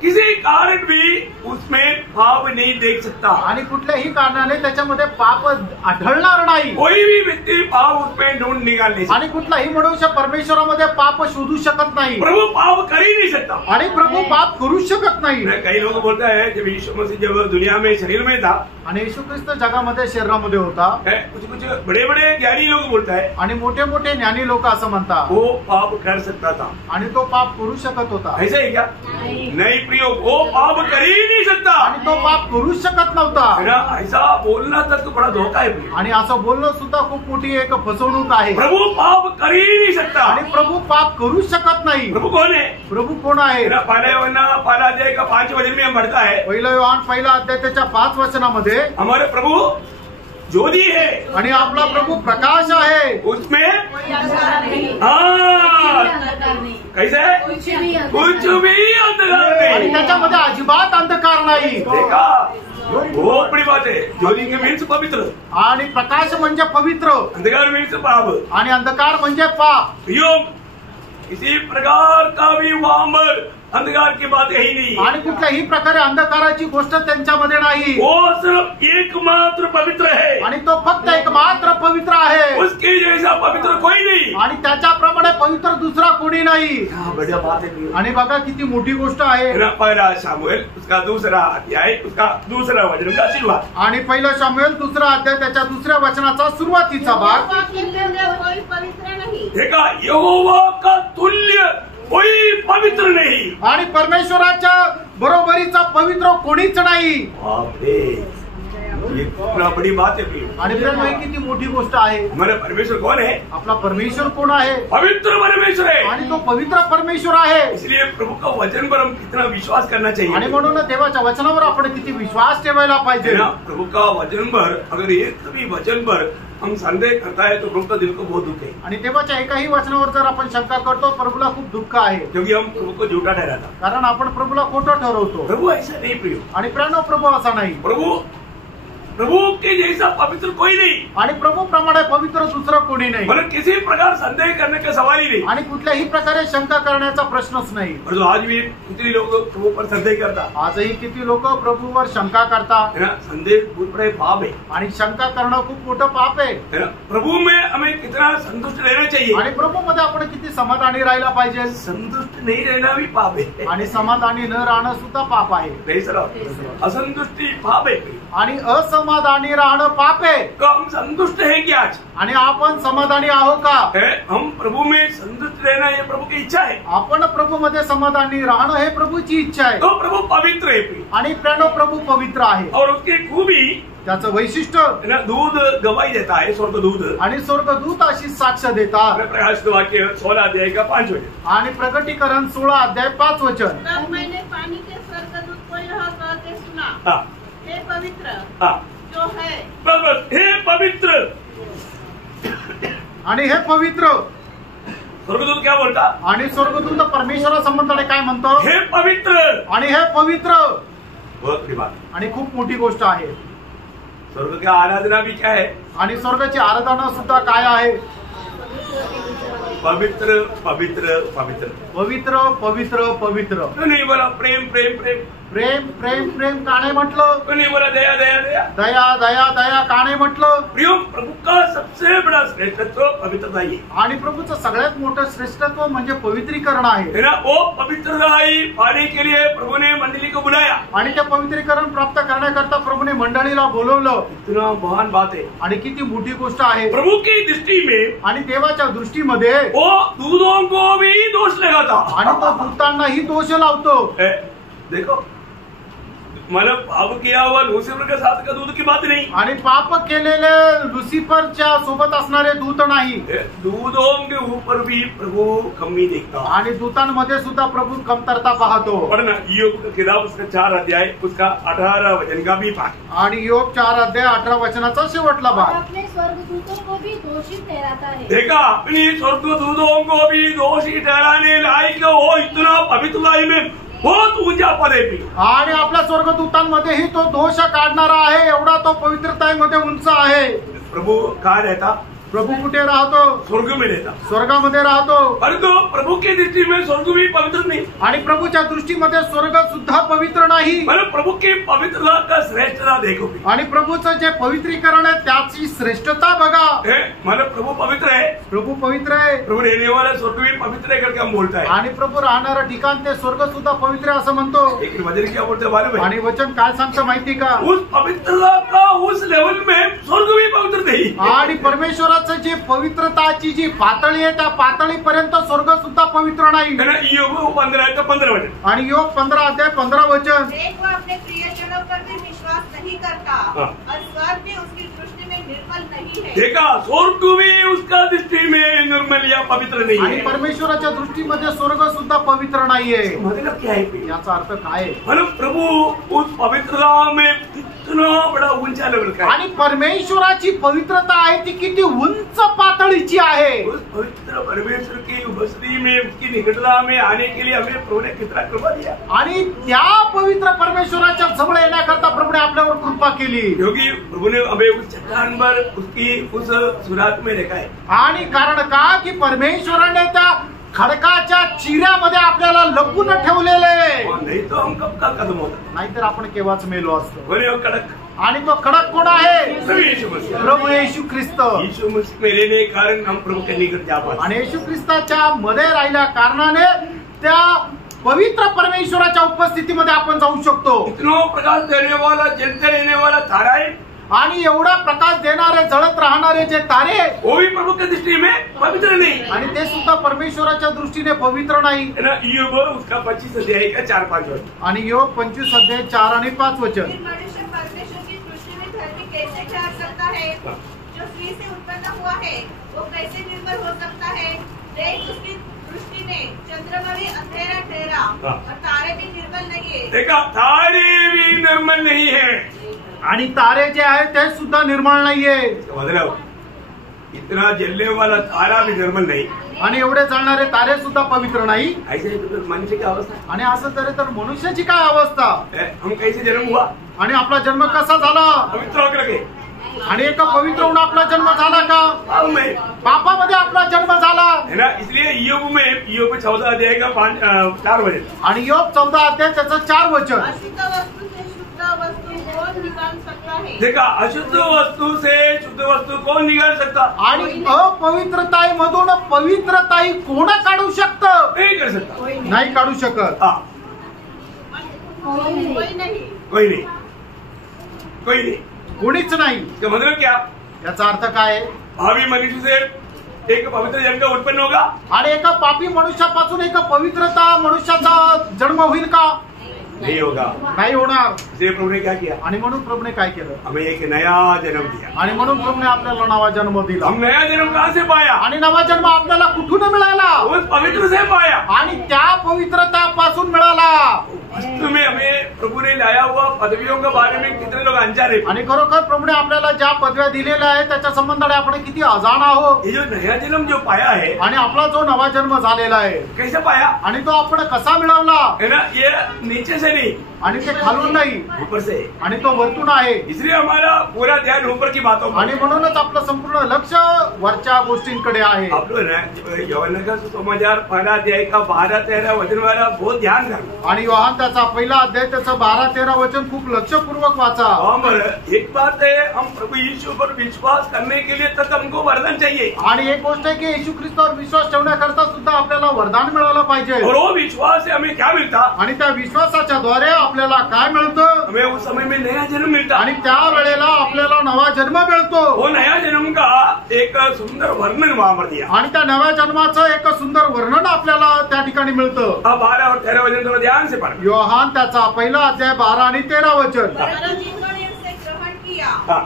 किसी कारण भी उसमें पाप नहीं देख सकता. आणि कुठल्याही कारणाने त्याच्यामध्ये पाप आढळणार नाही. कोई भी व्यक्ति पाप उसमें ढूंढ निकाल नहीं सकता. आणि कुठलाही मनुष्य परमेश्वरामध्ये पाप शोधू शकत नाही. प्रभु पाप कर ही नहीं सकता. आणि प्रभू पाप करू शकत नाही. कई लोग बोलता है जब यीशु मसीह जब दुनिया में शरीर में था. आणि येशू ख्रिस्त जगामध्ये शरीरामध्ये होता. कुछ बड़े बड़े ज्ञानी लोग बोलता है. आणि मोठे मोठे ज्ञानी लोक असं म्हणतात वो पाप कर सकता था. आणि तो पाप करू शकत होता. ऐसा है क्या. नहीं प्रियो, वो पाप कर ही नहीं सकता। आणि तो पाप करूच शकत नव्हता। है ना, ऐसा बोलना तक तो बड़ा धोखा है प्रियो। आणि असं बोलणं सुद्धा खूप मोठी एक फसवणूक आहे। प्रभु पाप कर ही नहीं सकता। आणि प्रभू पाप करूच शकत नाही। प्रभु कौन है? प्रभू कोण आहे? पहला अध्याय का 5 वचन में हम पढ़ता है, पहिला योहान पहिला अध्याय त्याच्या 5 वचनामध्ये हमारे प्रभु ज्योति है आणि आपला प्रभू प्रकाश आहे, उसमें कोई अंधकार नहीं, हाँ अंधकार नहीं, कैसे कुछ भी कुछ भी अंधकार आणि नहीं। त्याच्यामध्ये अजिबात अंधकार नाही। देखा, बहुत बड़ी बात है। ज्योति के मीन्स पवित्र, आणि प्रकाश म्हणजे पवित्र अंधकार मीन्स पाप। आणि अंधकार म्हणजे पाप। प्रियो, किसी प्रकार का भी वहां पर अंधकार की बात है ही नहीं। आणि कुठल्याही प्रकारे अंधकाराची गोष्ट त्यांच्यामध्ये नाही। वो सिर्फ एकमात्र पवित्र है, आणि तो फक्त एक मात्र पवित्र आहे उसके जैसा पवित्र कोई नहीं। आणि त्याच्याप्रमाणे पवित्र दुसरा कोणी नाही। क्या बढ़िया बात है प्रियो। आणि बघा किती मोठी गोष्ट आहे। पहला शामुएल उसका दूसरा अध्याय उसका दूसरा वचन का शुरुआत, आणि पहिला शामुएल दुसरा अध्याय त्याच्या दुसऱ्या वचनाचा सुरुवातीचा भाग। यहोवा के तुल्य कोई पवित्र नहीं। देखा, यहोवा का तुल्य कोई पवित्र नहीं। आणि परमेश्वराच्या बरोबरीचा पवित्र कोणीच नाही। बाप रे, ये कितना बड़ी बात है प्रियो। आणि प्रिय, ही किती मोठी गोष्ट आहे। हमारा परमेश्वर कौन है? आपला परमेश्वर कोण आहे? पवित्र परमेश्वर है। आणि तो पवित्र परमेश्वर आहे। इसलिए प्रभु का वचन पर हम कितना विश्वास करना आणि चाहिए। म्हणून देवाच्या वचनावर आपण किती विश्वास ठेवायला पाहिजे। है ना, प्रभु का वचन पर अगर एक कभी वचन पर हम संदेह करता है तो प्रभु का दिल को बहुत दुख है, आणि देवाच्या एकाही वचनावर जर आपण शंका करतो प्रभूला खूप दुःख आहे, क्योंकि हम प्रभु को झूठा ठहराता। कारण आपण प्रभूला खोटं ठरवतो। प्रभु ऐसा नहीं प्रियो। आणि प्रियानो, प्रभू असा नाही। प्रभु के जैसा पवित्र कोई नहीं, आणि प्रभू प्रमाणे पवित्र दुसरं कोणी नाही। मतलब किसी प्रकार संदेह करने का सवाल ही नहीं। आणि कुठल्याही प्रकारे शंका करण्याचा प्रश्नच नाही। और जो आज भी कितने लोग प्रभु पर संदेह करता आजही किती लोक प्रभूवर शंका करतात। है ना, संदेह बहुत बड़े पाप है। आणि शंका करणं खूप मोठं पाप आहे। है ना, प्रभु में हमें कितना संतुष्ट रहना चाहिए। आणि प्रभूमध्ये आपण किती समाधानी राहायला पाहिजे। संतुष्ट नहीं रहना भी पाप है। आणि समाधानी न राहणं सुद्धा पाप आहे। नहीं सर, असंतुष्टि पाप है। आणि असमाधानी राहणं पाप आहे। तो हम संतुष्ट है क्या आज? आणि आपण समाधानी आहो का? हम प्रभु में संतुष्ट रहना ये प्रभु की इच्छा है। आपण प्रभूमध्ये समाधानी राहणं हे प्रभूची इच्छा आहे। तो प्रभु पवित्र है प्रिय। आणि प्रियानो, प्रभु पवित्र आहे। और उसकी खूबी त्याचं वैशिष्ट्य है ना, दूध गवाही देता है, स्वर्गदूत। आणि स्वर्गदूत अशी साक्ष देतात। प्रकाशित वाक्य 16 अध्याय का 5 वचन, आणि प्रकटीकरण 16 अध्याय 5 वचन। तब मैंने पानी के स्वर्गदूत को यह कहते सुना, हाँ हे पवित्र हाँ, जो है, बस हे पवित्र। आणि हे पवित्र, स्वर्गदूत क्या बोलता? आणि स्वर्गदूत परमेश्वरा संबंधाने काय म्हणतो? हे पवित्र। आणि हे पवित्र। बहुत बड़ी बात। आणि खूप मोठी गोष्ट आहे। स्वर्ग की आराधना भी क्या है? आणि स्वर्गाची आराधना सुद्धा काय आहे? पवित्र पवित्र पवित्र पवित्र पवित्र पवित्र। तो नहीं बोला प्रेम प्रेम प्रेम, प्रेम प्रेम प्रेम का नाही म्हटलं? तो नहीं बोला दया दया दया। दया दया दया का नाही म्हटलं? प्रियो, प्रभु का सबसे बड़ा श्रेष्ठत्व पवित्रता ही है। आणि प्रभूचं सगळ्यात मोठं श्रेष्ठत्व म्हणजे पवित्रीकरण आहे। है ना, वो पवित्रता ही पाने के लिए प्रभु ने मंडली को बुलाया। आणि ते पवित्रीकरण प्राप्त करण्याकरता प्रभूने मंडळीला बोलवलं। इतना महान बात है। आणि किती मोठी गोष्ट आहे। प्रभु की दृष्टि में आणि देवाच्या दृष्टीमध्ये वो दूधों को भी दोष लगाता। आणि तो दूतांनाही दोष लावतो। देखो, मतलब पाप किया हुआ लूसीफर के साथ का दूध की बात नहीं। आणि पाप केलेले लुसिफरच्या सोबत असणारे दूत नाही। दूधों के ऊपर भी प्रभु कमी देखता। आणि दूतांमध्ये सुद्धा प्रभु कमतरता पाहतो। पढ़ना ईयोब का किताब उसका 4 अध्याय उसका 18 वचन का भी भाग। आणि ईयोब 4 अध्याय 18 वचनाचा शेवटला और भाग। अपने स्वर्गदूतों को भी दोषी ठहराता है। देखा, अपनी स्वर्गदूतों को भी दोषी ठहराने लायक वो इतना पवित्रताई में बहुत ऊंचा पद है। आणि आपल्या स्वर्गदूतांमध्येही तो दोष काढणारा आहे, एवढा तो पवित्रतामध्ये उंच आहे। प्रभु कहाँ रहता? प्रभु कुठे राहतो? स्वर्ग में रहता। स्वर्गामध्ये राहतो। परंतु प्रभु की दृष्टि में स्वर्ग भी पवित्र नहीं। आणि प्रभूच्या दृष्टीमध्ये स्वर्ग सुद्धा पवित्र नाही। मतलब प्रभु की पवित्रता का श्रेष्ठता देखो। आणि प्रभूचं जे पवित्रीकरण आहे त्याची श्रेष्ठता बघा। मतलब प्रभु पवित्र है, प्रभु पवित्र आहे। प्रभु रहने वाला स्वर्ग भी पवित्र है करके हम बोलता है। आणि प्रभू राहणारं ठिकाण ते स्वर्ग सुद्धा पवित्र आहे असं म्हणतो। लेकिन वचन क्या बोलते मालूम है? आणि वचन काय सांगतं माहिती का? उस पवित्रता का उस लेवल में स्वर्ग भी पवित्र नहीं। आणि परमेश्वराचं स्वर्गाचं जी पवित्रताची जी पातळी आहे त्या पातळीपर्यंत स्वर्ग सुद्धा पवित्र नाही. है ना, योग 15 वचन. आणि योग 15 अध्याय 15 वचन. एक वो अपने प्रियजनों पर भी विश्वास नहीं करता और स्वर्ग भी उसकी दृष्टि में निर्मल नहीं है. देखा, स्वर्ग भी उसका दृष्टि में निर्मल या पवित्र नहीं आणि है. परमेश्वराच्या दृष्टीमध्ये स्वर्ग सुद्धा पवित्र नाहीये. मतलब क्या है? याचा अर्थ काय आहे? मतलब प्रभु उस पवित्रता में इतना बड़ा ऊंचा लेवल का है. आणि परमेश्वराची पवित्रता आहे ती किती उंच पातळीची आहे. उस पवित्र परमेश्वर की उपस्थिति में, उसकी निकटता में आने के लिए हमें प्रभु ने कितना कृपा दिया. आणि त्या पवित्र परमेश्वराच्या जवळ येण्याकरता प्रभुने आपल्यावर कृपा केली. क्योंकि प्रभु ने हमें उस चट्टान पर उसकी उस सुराग में रखा है. आणि कारण का की परमेश्वराने त्या खडकाच्या चिऱ्यामध्ये आपल्याला लपून ठेवलेले. और नहीं तो हम कब का कदम होता. नाहीतर आपण केव्हाच मेलो असतो. बोले वो कड़क आणि तो खडक कोण आहे? प्रभु यीशु मसीह. प्रभू येशू ख्रिस्त. यीशु मसीह में रहने के कारण हम प्रभु के निकट जा पाते. आणि येशू ख्रिस्ताच्या मध्ये राहिल्या कारणाने त्या पवित्र परमेश्वराच्या उपस्थितीमध्ये आपण जाऊ शकतो. इतना प्रकाश देने वाला, जलते रहने वाला तारा है. आणि एवढा प्रकाश देणारे जळत राहणारे जे तारे वो भी प्रभु की दृष्टि में पवित्र नहीं. आणि ते सुद्धा परमेश्वराच्या दृष्टीने पवित्र नाही. है ना, योग उसका 25 अध्याय का 4-5 वचन. आणि योग 25 अध्याय 4 आणि 5 वचन. फिर मनुष्य परमेश्वर की दृष्टि में धर्मी कैसे ठहर सकता है? जो स्त्री से उत्पन्न हुआ है वो कैसे निर्मल हो सकता है? देख, उसकी दृष्टि में चंद्रमा भी अंधेरा ठहरा और तारे भी निर्मल नहीं है. देखा, तारे भी निर्मल नहीं है. आणि तारे जे आहेत ते सुद्धा निर्मळ नाहीये. मतलब इतना जलने वाला तारा भी निर्मल नहीं. आणि एवढे जळणारे तारे सुद्धा पवित्र नाही. ऐसे ही तो मनुष्य की अवस्था आणि असं तरी तर मनुष्याची काय अवस्था? है. हम कैसे जन्म हुआ? आणि आपला जन्म कसा झाला? पवित्र होकर के. आणि एका पवित्र होऊन आपला जन्म झाला का? पाप में. पापामध्ये आपला जन्म झाला. है ना, इसलिए योग में 14 अध्याय का 4 वचन. आणि योग 14 अध्याय त्याचं 4 वचन. अशुद्ध वस्तु से शुद्ध वस्तु कौन निकाल सकता है? देखा, अशुद्ध वस्तु से शुद्ध वस्तु कौन निकाल सकता? आणि अपवित्रताईमधून पवित्रताई कोण काढू शकतं? नहीं कर सकता. नाही काढू शकत. हाँ, कोई नहीं. कोई नहीं. कोई नहीं. कोणीच नाही. इसका मतलब क्या? याचा अर्थ काय आहे? भावी मनुष्य से एक पवित्र जन का उत्पन्न होगा. आणि एका पापी मनुष्यापासून एका पवित्रता मनुष्याचा जन्म होईल का? नहीं होगा. नाही होणार. इसलिए प्रभु ने क्या किया? आणि म्हणून प्रभुने काय केलं? हमें एक नया जन्म दिया. आणि म्हणून प्रभुने आपल्याला नवा जन्म दिला. हम नया जन्म कहाँ से पाया? आणि नवा जन्म आपल्याला कुठून मिळाला? उस पवित्र से पाया. आणि त्या पवित्रतापासून मिळाला. वास्तव में हमें प्रभु ने लाया हुआ पदवियों के बारे में कितने लोग अनजान है. आणि खरोखर प्रभुने आपल्याला ज्या पदव्या दिलेल्या आहेत त्याच्या संबंधाने आपण किती अजाण आहोत. ये जो नया जन्म जो पाया है, आणि आपला जो नवा जन्म झालेला आहे कैसे पाया? आणि तो आपण कसा मिळवला? है ना, ये नीचे से नहीं, आणि ते खालून नाही ऊपर से. आणि तो वरतून आहे. इसलिए हमारा पूरा ध्यान ऊपर की बातों पर. आणि म्हणूनच आपलं संपूर्ण लक्ष वरच्या गोष्टींकडे आहे. आप लोग यूहन्ना का सुसमाचार 1 अध्याय का 12-13 वचन वाला बहुत ध्यान करना. आणि योहान त्याचा पहिला अध्याय त्याचं 12-13 वचन खूप लक्षपूर्वक वाचा. और एक बात है, हम प्रभु यीशु पर विश्वास करने के लिए तक हमको वरदान चाहिए. आणि एक गोष्ट आहे की येशू ख्रिस्तावर विश्वास ठेवण्याकरता सुद्धा आपल्याला वरदान मिळालं पाहिजे. और वो विश्वास से हमें क्या मिलता? आणि त्या विश्वासाच्या द्वारे आपल्याला काय मिळतं? हमें उस समय में नया जन्म मिलता. आणि त्या वेळेला आपल्याला नवा जन्म मिळतो. वो नया जन्म का एक सुंदर वर्णन वहां पर दिया. आणि त्या नव्या जन्माचं एक सुंदर वर्णन आपल्याला त्या ठिकाणी मिळतं. 12 और 13 वचन थोड़ा ध्यान से पढ़. योहान त्याचा पहिला अध्याय 12 आणि 13 वचन. परंतु जिन्होंने उसे ग्रहण किया हाँ.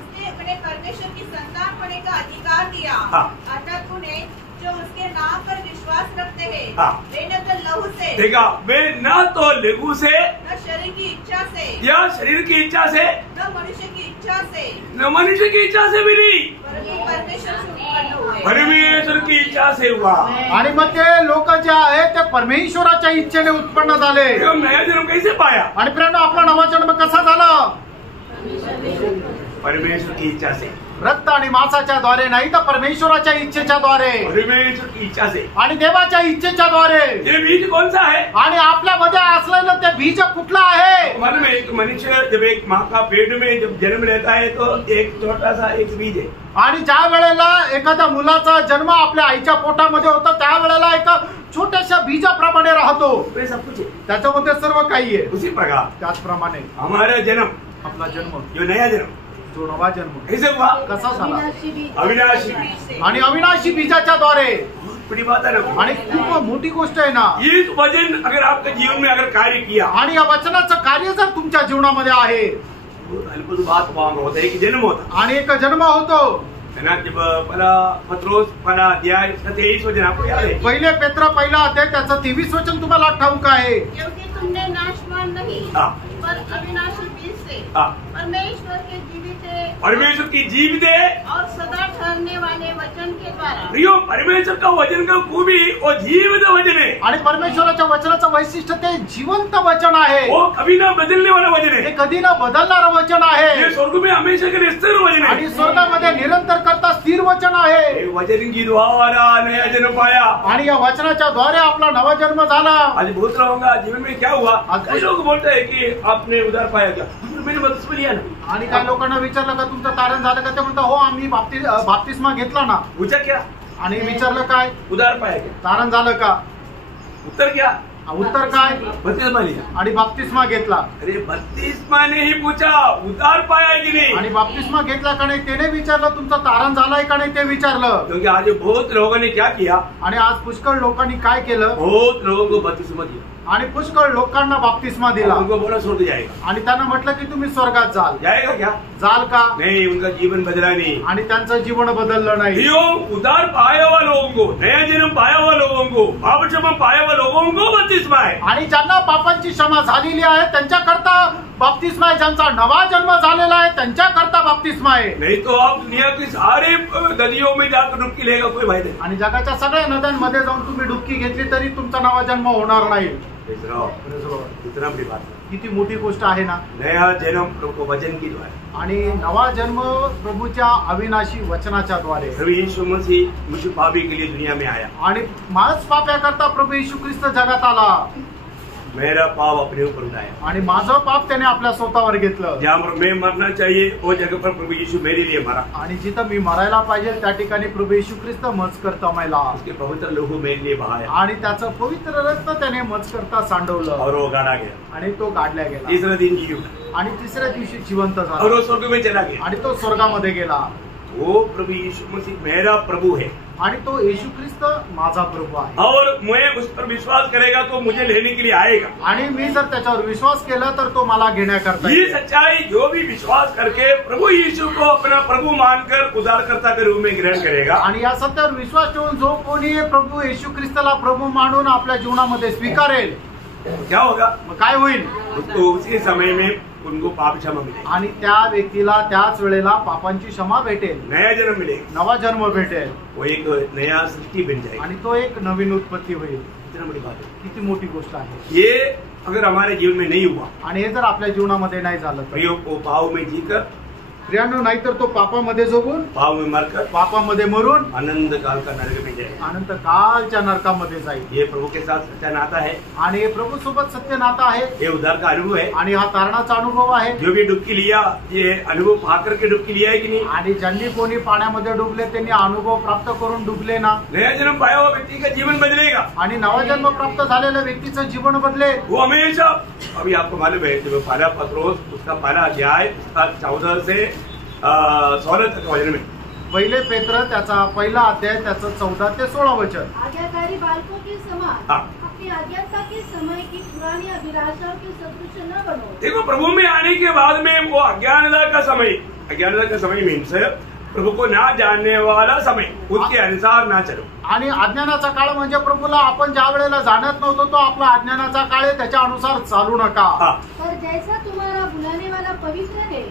उसने अपने परमेश्वर की संतान होने का अधिकार दिया. हाँ. अर्थात उन्हें जो उसके नाम पर विश्वास रखते हैं हाँ. वे न तो लहू से देखा, वे न तो लघु से न शरीर की इच्छा से या शरीर की इच्छा से, न मनुष्य की इच्छा से न मनुष्य की इच्छा से भी नहीं, परंतु परमेश्वर से उत्पन्न हुए. परमेश्वर की इच्छा से हुआ. आणि मग ते लोक जे आहेत ते परमेश्वराच्या इच्छेने उत्पन्न झाले. हम नया जन्म कैसे पाया? आणि प्रेरणा आपला नवा जन्म कसा झाला? परमेश्वर की इच्छा से. रक्त आणि मांसाच्या द्वारे नाही तर परमेश्वराच्या इच्छेच्या द्वारे. परमेश्वर की इच्छा से. आणि देवाच्या इच्छेच्या द्वारे. ये बीज कौन सा है? आणि आपल्यामध्ये असलेलं ते बीज कुठलं आहे? मन में एक मनुष्य जब एक माँ का पेट में जब जन्म लेता है तो एक छोटा सा एक बीज है. आणि ज्या वेळेला एखाद्या मुलाचा जन्म आपल्या आईच्या पोटामध्ये होतो त्यावेळेला एका छोट्याशा बीजाप्रमाणे राहतो. वे सब कुछ है. त्याच्यामध्ये सर्व काही आहे. उसी प्रकार त्याचप्रमाणे हमारा जन्म, आपला जन्म जो नया जन्म, जो नवा जन्म कैसे हुआ? कसा झाला? अविनाशी बीज. अविनाशी बीज. आणि अविनाशी बीजाच्या द्वारे. बड़ी बात है ना. आणि खूप मोठी गोष्ट आहे ना. ये वचन अगर आपके जीवन में अगर कार्य किया आणि या वचनाचं कार्य जर तुमच्या जीवनामध्ये आहे, अद्भुत बात वहां होता है. एक जन्म होता आणि एक जन्म होतो है ना. जब पहला पत्रोस पहला अध्याय 23 वचन आपको याद है? पहिले पेत्र पहिला अध्याय त्याचं 23 वचन तुम्हाला ठाऊक आहे. क्योंकि तुमने नाशवान नहीं हाँ. पर अविनाशी बीज से हाँ. परमेश्वर के जीवित परमेश्वर की जीवित है और सदा ठहरने वाले वचन के द्वारा प्रियो. परमेश्वर का वचन का खूबी वो जीवित वचन है. आणि परमेश्वराच्या वचनाचं वैशिष्ट्य ते जिवंत वचन आहे. वो कभी ना बदलने वाला वचन ते है. कधी न बदलणारं वचन ये आहे. स्वर्ग में हमेशा के लिए स्थिर वचन आणि है. स्वर्गामध्ये निरंतर करता स्थिर वचन आहे. ये वचन की द्वारा नया जन्म पाया. आणि या वचनाच्या द्वारे आपला नवा जन्म झाला. आज बहुत रहा जीवन में क्या हुआ? आज कई लोग बोलते हैं कि आपने उधार पाया क्या? मैंने बपतिस्मा लिया ना. आणि काही लोकांना विचारलं का तुमचं तारण झालं का, ते म्हणतात हो आम्ही बाप्तिस्मा घेतला ना. पूछा क्या? आणि विचारलं काय उधार पाया क्या? तारण झालं का, उत्तर क्या? उत्तर काय, बपतिस्मा लिया. आणि बाप्तिस्मा घेतला. अरे बपतिस्मा ने ही पूछा उधार पाया है कि नहीं. आणि बाप्तिस्मा घेतला का नाही त्याने विचारलं, तुमचं तारण झालंय का नाही ते विचारलं. क्योंकि आज बहुत लोगों ने क्या किया? आणि आज पुष्कळ लोकांनी काय केलं, बहुत लोगों को बपतिस्मा दिया. आणि पुष्कळ लोकांना बाप्तिस्मा दिला. उनको बोला स्वर्ग जाएगा. आणि त्यांना म्हटलं की तुम्ही स्वर्गात जाल. जाएगा क्या? जाल का नहीं. उनका जीवन बदला नहीं. आणि त्यांचं जीवन बदललं नाही. प्रियो, उधार पाया हुआ लोगों को, नया जन्म पाया हुआ लोगों को, पाप क्षमा पाया हुआ लोगों को बपतिस्मा है. आणि ज्यांना पापांची क्षमा झालेली आहे त्यांच्याकरता बाप्तिस्मा आहे. ज्यांचा नवा जन्म झालेला आहे त्यांच्याकरता बाप्तिस्मा आहे. नहीं तो आप दुनिया के सारे नदियों में जाकर डुबकी लेगा कोई फायदा नहीं. आणि जगाच्या सगळ्या नद्यांमध्ये जाऊन तुम्ही डुबकी घेतली तरी तुमचा नवा जन्म होणार नाही. इतना बड़ी बात है. किती मोठी गोष्ट आहे ना. नया जन्म प्रभु को वचन की द्वारा. आणि नवा जन्म प्रभूच्या अविनाशी वचनाच्या द्वारे. प्रभु यीशु मसीह मुझे पापी के लिए दुनिया में आया. आणि माझ पाप्याकरता प्रभू येशू ख्रिस्त जगात आला. मेरा पाप अपने ऊपर उठाया. आणि माझं पाप त्याने आपल्या स्वतःवर घेतलं. जहाँ पर मैं मरना चाहिए वो जगह पर प्रभु यीशु मेरे लिए मरा. आणि जिथं मी मरायला पाहिजे त्या ठिकाणी प्रभू येशू ख्रिस्त मज करता मेला. उसके पवित्र लहू मेरे लिए बहाया. आणि त्याचं पवित्र रक्त त्याने मज करता सांडवलं. और वो गाड़ा गया. आणि तो गाडल्या गेला. तीसरा दिन जी उठा. आणि तिसऱ्या दिवशी जिवंत और झाला. वो स्वर्ग में चला गया. आणि तो स्वर्गामध्ये गेला. वो प्रभु यीशु मसीह मेरा प्रभु है. आणि तो येशू ख्रिस्त माझा प्रभू आहे. और मैं उस पर विश्वास करेगा तो मुझे लेने के लिए आएगा. आणि मी जर त्याच्यावर विश्वास केला तर तो मला घेण्याकरता ये येईल. सच्चाई जो भी विश्वास करके प्रभु यीशु को अपना प्रभु मानकर उद्धारकर्ता के रूप में ग्रहण करेगा. आणि या सत्यावर विश्वास ठेवून जो कोणी प्रभू येशू ख्रिस्ताला प्रभू मानून आपल्या जीवनामध्ये स्वीकारेल क्या होगा? मग काय होईल. तो उसी समय में उनको पाप क्षमा मिलेगा. आणि त्या व्यक्तीला त्याच वेळेला पापांची क्षमा भेटेल. नया जन्म मिलेगा. नवा जन्म भेटेल. वो एक नया सृष्टि बन जाएगी. आणि तो एक नवीन उत्पत्ती होईल. इतना बड़ी बात है. किती मोठी गोष्ट आहे. ये अगर हमारे जीवन में नहीं हुआ, आणि हे जर आपल्या जीवनामध्ये नाही झालं तर प्रियो को पाव में जीकर, प्रियानो नाहीतर तो पापामध्ये जगून, पाव में मरकर, पापामध्ये मरून आनंद काल का नरक में जाएगा. अनंत कालच्या नरकामध्ये जाईल. ये प्रभु के साथ सच्चा नाता है. आणि हे प्रभू सोबत सत्य नाता आहे. ये उद्धार का अनुभव है. आणि हा तारणाचा अनुभव आहे. जो भी डुबकी लिया ये अनुभव पा करके डुबकी लिया है कि नहीं? आणि ज्यांनी कोणी पाण्यामध्ये डुबले त्यांनी अनुभव प्राप्त करून डुबले ना. नया जन्म पाया हुआ व्यक्ति का जीवन बदलेगा. आणि नवा जन्म प्राप्त झालेल्या व्यक्तीचं जीवन बदलेल. वो हमेशा, अभी आपको मालूम है जब पहला पत्रोस उसका पहला अध्याय उसका 14 से 16 तक वचन में, पहिले पेत्र त्याचा पहिला अध्याय त्याचं 14 ते 16 वचन. आज्ञाकारी बालकों के समान हाँ. अपनी अज्ञानता के समय की पुरानी अभिलाषाओं के सदृश न बनो. देखो प्रभु में आने के बाद में वो अज्ञानता का समय मीन्स प्रभु को ना जानने वाला समय, उसके अनुसार ना चलो. आणि अज्ञानाचा काळ म्हणजे प्रभूला आपण ज्या वेळेला जाणत नव्हतो तो आपला अज्ञानाचा काळ आहे, त्याच्या अनुसार चालू नका. हाँ. पर जैसा तुम्हारा बुलाने वाला पवित्र है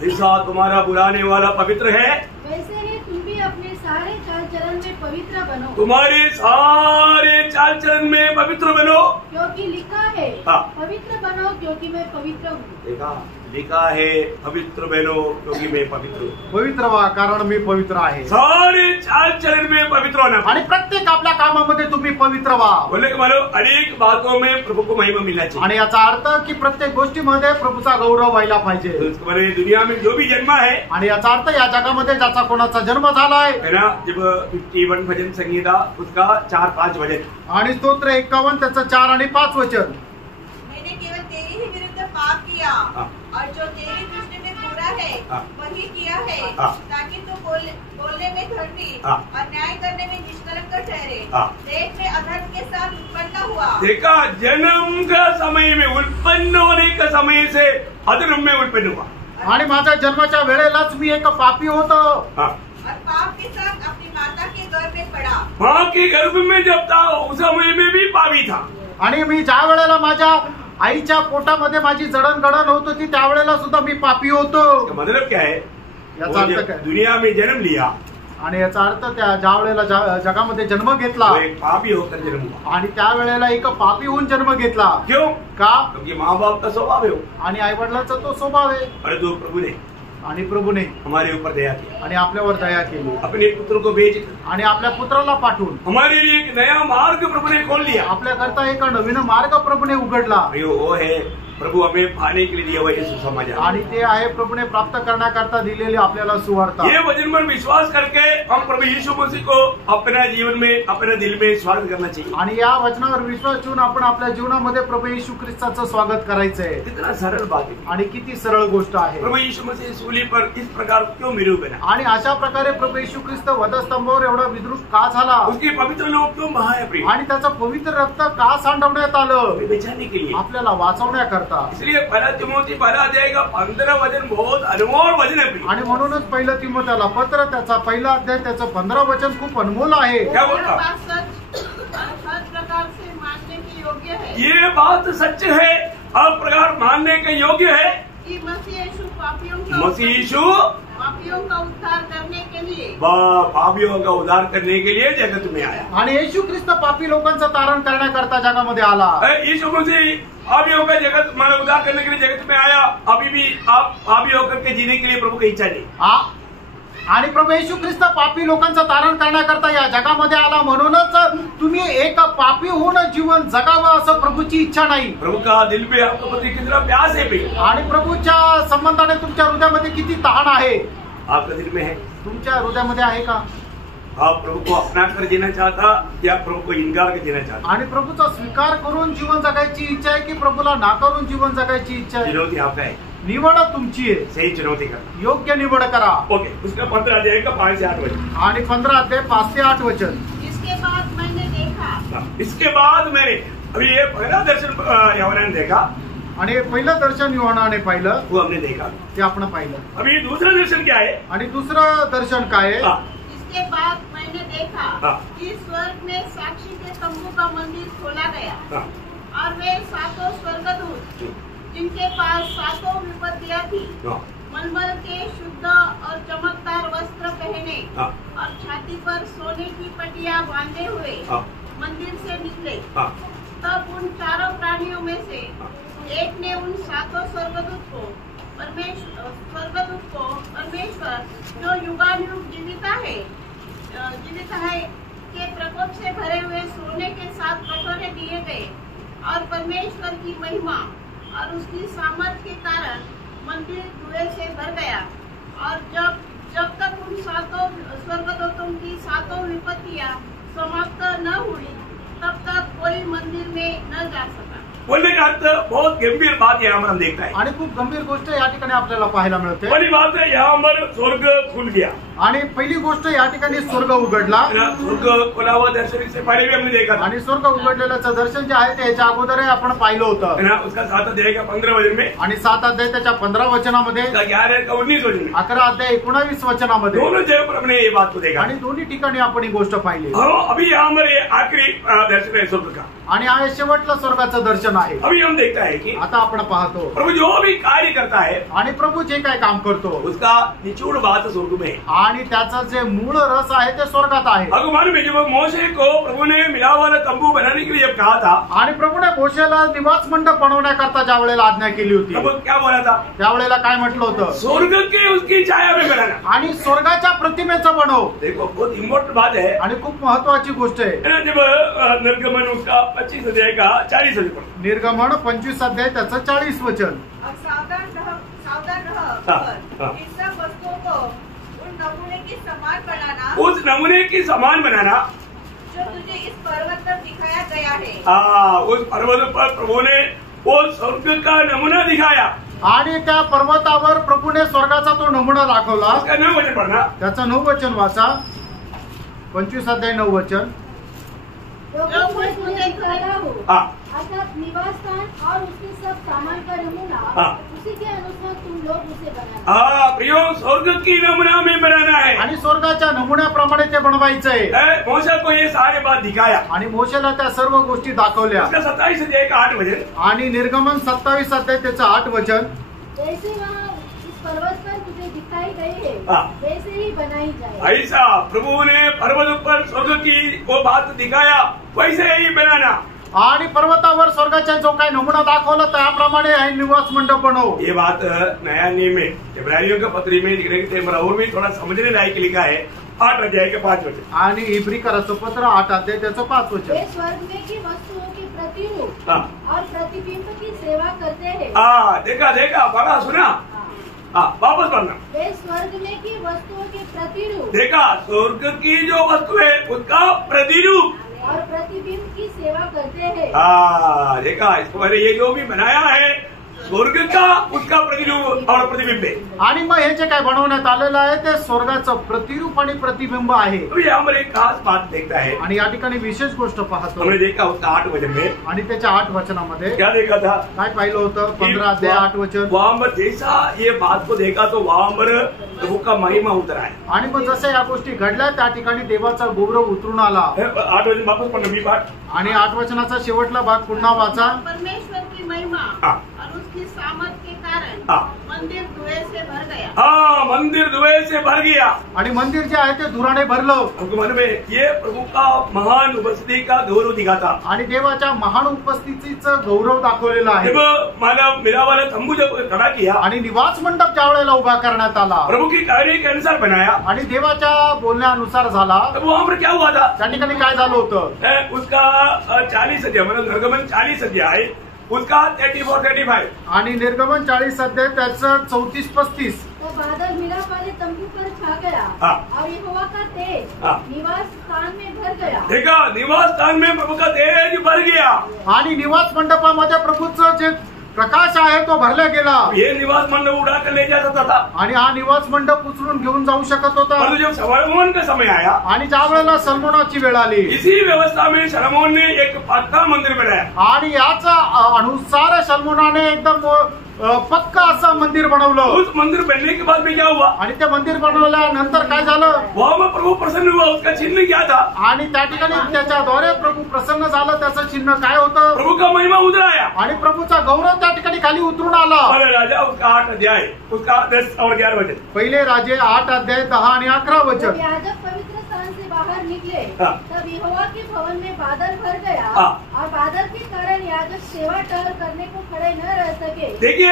जैसा तुम्हारा बुलाने वाला पवित्र है वैसे ही तुम भी अपने सारे चाल चलन में पवित्र बनो. तुम्हारे सारे चाल चलन में पवित्र बनो. क्योंकि लिखा है हाँ. पवित्र बनो क्योंकि मैं पवित्र हूँ. देखा, लिखा है पवित्र बनो क्योंकि मैं पवित्र हूँ. पवित्र व्हा कारण मी पवित्र आहे. सारे चाल चलन में पवित्र होना. आणि प्रत्येक आपल्या कामामध्ये तुम्ही पवित्र व्हा. बोलने का मतलब अनेक बातों में प्रभु को महिमा मिलना चाहिए. आणि याचा अर्थ की प्रत्येक गोष्टीमध्ये प्रभूचा गौरव व्हायला पाहिजे. तो इसका मतलब दुनिया में जो भी जन्मा है आणि याचा अर्थ या जगामध्ये ज्याचा कोणाचा जन्म झालाय है ना, जब 51 भजन संगीता उसका 4-5 भजन आणि स्तोत्र 51 त्याचं 4 आणि 5 वचन. मैंने केवल तेरी ही विरुद्ध पाप किया हाँ. और जो तेरी दृष्टि में बुरा है हाँ। वही किया है हाँ। ताकि तू बोलने में धर्मी हाँ। और न्याय करने में निष्कलंक ठहरे। हाँ। देश में अधर्म के साथ उत्पन्न हुआ। देखा, जन्म का समय में उत्पन्न होने का समय से अधर्म में उत्पन्न हुआ। आणि माझ्या जन्माच्या वेळेलाच मी एक पापी होतो हाँ। और पाप के साथ अपनी माता के गर्भ में पड़ा। माँ के गर्भ में जब था उस समय में भी पापी था। आणि मी ज्या वेळेला माझ्या आईच्या पोटामध्ये माझी जडणघडण होत होती त्यावेळेला सुद्धा मी पापी होतो। इसका मतलब क्या है? याचा वो अर्थ जब काय? दुनिया में जन्म लिया आणि याचा अर्थ त्या ज्या वेळेला जगामध्ये जन्म घेतला वो एक पापी होकर जन्म हुआ। आणि त्यावेळेला एक पापी होऊन जन्म घेतला। क्यों? का? क्योंकि माँ बाप का स्वभाव है वो। आणि आई वडिलांचा तो स्वभाव आहे परंतु प्रभु ने आणि प्रभूने हमारे ऊपर दया किया, आणि आपल्यावर दया केली अपने पुत्र को भेजकर आणि आपल्या पुत्राला पाठवून हमारे लिए एक नया मार्ग प्रभु ने खोल लिया। आपल्याकरता एक नवीन मार्ग प्रभूने उघडला वो है प्रभु हमें पाने के लिए दिया हुआ यीशु समाचार। आणि ते आहे प्रभूने प्राप्त करण्याकरता दिलेली आपल्याला सुवार्ता। ये वचन पर विश्वास करके हम प्रभु यीशु मसीह को अपना जीवन में, अपने दिल में स्वागत करना चाहिए। आणि या वचनावर विश्वास ठेवून आपण आपल्या जीवनामध्ये प्रभू येशू ख्रिस्ताचं स्वागत करायचंय। कितना सरल बात है। आणि किती सरळ गोष्ट आहे। प्रभु यीशु मसीह सूली पर इस प्रकार क्यों मृत्यु बना? आणि अशा प्रकारे प्रभू येशू ख्रिस्त वधस्तंभावर एवढा विद्रुप का झाला? उसके पवित्र लोग क्यों बहाया प्रिय? आणि त्याचं पवित्र रक्त का सांडवण्यात आलं? हमें बचाने के लिए, आपल्याला वाचवण्याकरता। इसलिए पहला तिमोथी 12 अध्याय का 15 वचन बहुत अनमोल वचन है प्रिय। आणि म्हणूनच पहिलं तिमोथेला पत्र त्याचा पहिला अध्याय त्याचं 15 वचन खूप अनमोल आहे। क्या यह बोलता? बात सच और हर प्रकार से मानने के योग्य है ये बात सच है, हर प्रकार मानने के योग्य है। कि मसीह यीशु मसीह यीशु पापियों का उद्धार करने के लिए पापियों का उद्धार करने के लिए जगत में आया। आणि येशू ख्रिस्त पापी लोकांचं तारण करण्याकरता जगामध्ये आला। यीशु मसीह पापियों का जगत मानव उद्धार करने के लिए जगत में आया। अभी भी आप पापी होकर के जीने के लिए प्रभु की इच्छा नहीं। आणि प्रभू येशू ख्रिस्त पापी लोकांचं तारण करण्याकरता या जगामध्ये आला, म्हणूनच तुम्ही एक पापी होऊन जीवन जगावं असं प्रभूची इच्छा नाही। प्रभु का दिल पे आपके प्रति कितना प्यास है प्रिय। आणि प्रभूच्या संबंधाने तुमच्या हृदयामध्ये किती ताण आहे? आपका दिल में है? तुमच्या हृदयामध्ये आहे का? आप प्रभु को अपना कर जीना चाहता या प्रभु को इनकार कर जीना चाहता? आणि प्रभूचा स्वीकार करून जीवन जगायची इच्छा आहे की प्रभूला नाकारून जीवन जगायची इच्छा आहे? चुनौती आपका है, निवड तुमची आहे। सही चुनौती करना। योग्य निवड करा। ओके, उसका 15 अध्याय का 5 से 8 वचन। आणि 15 अध्याय 5 ते 8 वचन। इसके बाद मैंने देखा। इसके बाद मैंने, अभी ये पहला दर्शन यूहन्ना ने देखा, आणि पहिलं दर्शन यूहन्नाने पाहिलं वो हमने देखा। ते आपण पाहिलं। अभी दूसरा दर्शन क्या है? आणि दुसरं दर्शन काय आहे? इसके बाद मैंने देखा हाँ। कि स्वर्ग में साक्षी के तंबू का मंदिर खोला गया हाँ। और वे 7 स्वर्गदूत जिनके पास 7 विपत्तियां थी, हाँ। मलमल के शुद्ध और चमकदार वस्त्र पहने हाँ। और छाती पर सोने की पटिया बांधे हुए हाँ। मंदिर से निकले। हाँ। तब उन चारों प्राणियों में से एक ने उन 7 स्वर्गदूत को परमेश्वर जो युगानुयुग जीवित है के प्रकोप से भरे हुए सोने के 7 कटोरे दिए गए और परमेश्वर की महिमा और उसकी सामर्थ के कारण मंदिर धुएं से भर गया। और जब तक उन 7 स्वर्गदूतों की 7 विपत्तियां समाप्त न हुई तब तक कोई मंदिर में न जा सका। बोलने का अर्थ बहुत गंभीर बात यहाँ पर हम देखता है। आणि खूप गंभीर गोष्ट या ठिकाणी आपल्याला पाहायला मिळते। पहली बात है, यहाँ पर स्वर्ग खुल गया। आणि पहिली गोष्ट या ठिकाणी स्वर्ग उघडला। स्वर्ग खुला हुआ दर्शन से पहले भी हमने देखा था। आणि स्वर्ग उघडलेल्याचं दर्शन जे आहे ते याच्या अगोदरही आपण पाहिलं होतं। उसका 7 अध्याय का 15 वचन में, आणि 7 अध्याय त्याच्या 15 वचनामध्ये, 11 का 19 वचन में, 11 अध्याय 19 वचनामध्ये, दोनों जगह पर हमने ये बात को देखा। आणि दोन्ही ठिकाणी आपण ही गोष्ट पाहिली। अभी यहाँ पर ये आखिरी दर्शन है स्वर्ग का। आणि हा शेवटला स्वर्गाचं दर्शन आहे। अभी हम देखता है कि आता आपण पाहतो प्रभु जो भी कार्य करता है आणि प्रभू जे काय काम करतो उसका निचोड़ बात स्वर्ग में है। आणि त्याचा जे मूळ रस आहे ते स्वर्गात आहे। भगवान में जब मोशे को प्रभु ने मिला वाला तंबू बनाने के लिए जब कहा था, आणि प्रभूने मोशेला निवास मंडप बनवण्याकरता ज्या वेळेला आज्ञा केली होती, तब क्या बोला था? त्यावेळेला काय म्हटलं होतं? स्वर्ग के उसकी छाया में बनाना। आणि स्वर्गाच्या प्रतिमेचं बनव। देखो बहुत इम्पोर्टेंट बात है आणि खूप महत्वाची गोष्ट आहे। जब निर्गमन उसका 25 अध्याय का 40 वचन, निर्गमन 25 अध्याय त्याचं 40 वचन। अब सावधान रह हाँ। इन सब वस्तुओं को उन नमूने की समान बनाना, उस नमूने की समान बनाना जो तुझे इस पर्वत पर दिखाया गया है। उस पर्वत पर प्रभु ने वो स्वर्ग का नमूना दिखाया आणि त्या पर्वतावर प्रभूने स्वर्गाचा तो नमुना दाखवला. उसका 9 वचन पढ़ना. त्याचं 9 वचन वाचा. 25 अध्याय 9 वचन. जो कुछ मुझे दिखाया हो हाँ. अर्थात निवास स्थान और उसके सब सामान का नमूना, हाँ. उसी के अनुसार तुम लोग उसे बनाना. प्रियो स्वर्ग की नमूना में बनाना है. आणि स्वर्गाच्या नमुन्याप्रमाणे ते बनवायचंय. मूसा को ये सारे बात दिखाया. आणि मोशेला त्या सर्व गोष्टी दाखवल्या. उसका 27 अध्याय का 8 वचन. आणि निर्गमन 27 अध्याय त्याचं 8 वचन. जैसे वहाँ इस पर्वत पर तुझे दिखाई गई है, हाँ. वैसे ही बनाई जाए. ऐसा प्रभु ने पर्वत पर स्वर्ग की वो बात दिखाया, वैसे ही बनाना. आणि पर्वतावर स्वर्गाचा जो काही नमुना दाखवला त्याप्रमाणे हे निवास मंडप बनव. ये बात नया नियम में इब्रानियों के पत्री में और भी थोड़ा समझने लायक लिखा है. 8 अध्याय के 5 वचन. आणि इब्रिकराचं पत्र 8 अध्याय त्याचं 5 वे वचन. स्वर्ग में की वस्तुओं की प्रतिरूप हाँ. और प्रतिबिंब की सेवा करते हैं. देखा बड़ा सुना. वापस पढ़ना. वे स्वर्ग में की वस्तुओं की प्रतिरूप देखा स्वर्ग की जो वस्तु है उसका प्रतिरूप. और प्रतिबिंब की सेवा करते हैं. देखा इसको मैंने ये जो भी बनाया है स्वर्ग का उसका प्रतिरूप और प्रतिबिंब है. आणि मग हे जे काय बनवण्यात आलेलं आहे ते स्वर्गाचं प्रतिरूप आणि प्रतिबिंब आहे. अभी यहाँ पर एक खास बात देखता है. आणि या ठिकाणी विशेष गोष्ट पाहतो. हमने देखा उसका 8 वचन में. आणि त्याच्या 8 वचनामध्ये क्या देखा था? काय पाहिलं होतं? 15 अध्याय 8 वचन. वहां पर जैसा ये बात को देखा तो वहां पर प्रभु का महिमा उतरा है. आणि मग जसं या गोष्टी घडल्या त्या ठिकाणी देवाचा गौरव उतरून आला. 8 वचन वापस पढ़ना मी पाठ. आणि 8 वचनाचा शेवटला भाग पुन्हा वाचा. परमेश्वर की महिमा हाँ. और उसकी सामर्थ के कारण हाँ. मंदिर धुएं से भर गया. मंदिर धुएं से भर गया. आणि मंदिर जे आहे ते धुराने भरलं. हमको मन में ये प्रभु का महान उपस्थिति का गौरव दिखाता. आणि देवाच्या महान उपस्थितीचं गौरव दाखवलेला आहे. जब माला मेरा वाला तंबू जब खड़ा किया आणि निवास मंडप ज्या वेळेला उभा करण्यात आला प्रभु की कार्य के अनुसार बनाया. आणि देवाच्या बोलण्यानुसार झाला. तब वहां पर क्या हुआ था? त्या ठिकाणी काय झालं होतं? उसका 40 अध्याय मतलब निर्गमन 40 अध्याय उसका 34-35. आणि निर्गमन 40 अध्याय त्याचं 34-35. तो बादल मिलाप वाले तंबू पर छा गया. हाँ. और यहोवा का तेज हाँ. निवास स्थान में भर गया. देखा निवास स्थान में प्रभु का तेज भर गया. आणि निवास मंडपामध्ये प्रभूचं जे प्रकाश आहे तो भरला गेला. ये निवास मंडप उड़ा कर ले जा सकता था. आणि हा निवास मंडप उचलून घेऊन जाऊ शकत होता. परंतु जब सलोमन का समय आया आणि ज्या वेळेला सलमोनाची वेळ आली इसी व्यवस्था में सलोमन ने एक पक्का मंदिर बनाया. आणि याचा अनुसार सलमोनाने एकदम पक्का असं मंदिर बनवलं. उस मंदिर बनने के बाद में क्या हुआ? आणि ते मंदिर बनवल्यानंतर काय झालं? वहां में प्रभु प्रसन्न हुआ. उसका चिन्ह क्या था? आणि त्या ठिकाणी त्याच्याद्वारे प्रभू प्रसन्न झालं. त्याचं चिन्ह काय होतं? प्रभु का महिमा उतराया. आणि प्रभूचा गौरव त्या ठिकाणी खाली उतरून आला. पहले राजा उसका 8 अध्याय उसका 10 और 11 वचन. पहिले राजे 8 अध्याय 10 आणि 11 जब वचन. याजक पवित्र स्थान से बाहर निकले हाँ. तब यहोवा के भवन में बादल भर गया. हाँ. और बादल के कारण याजक सेवा टहल करने को खड़े न रह सके. देखिए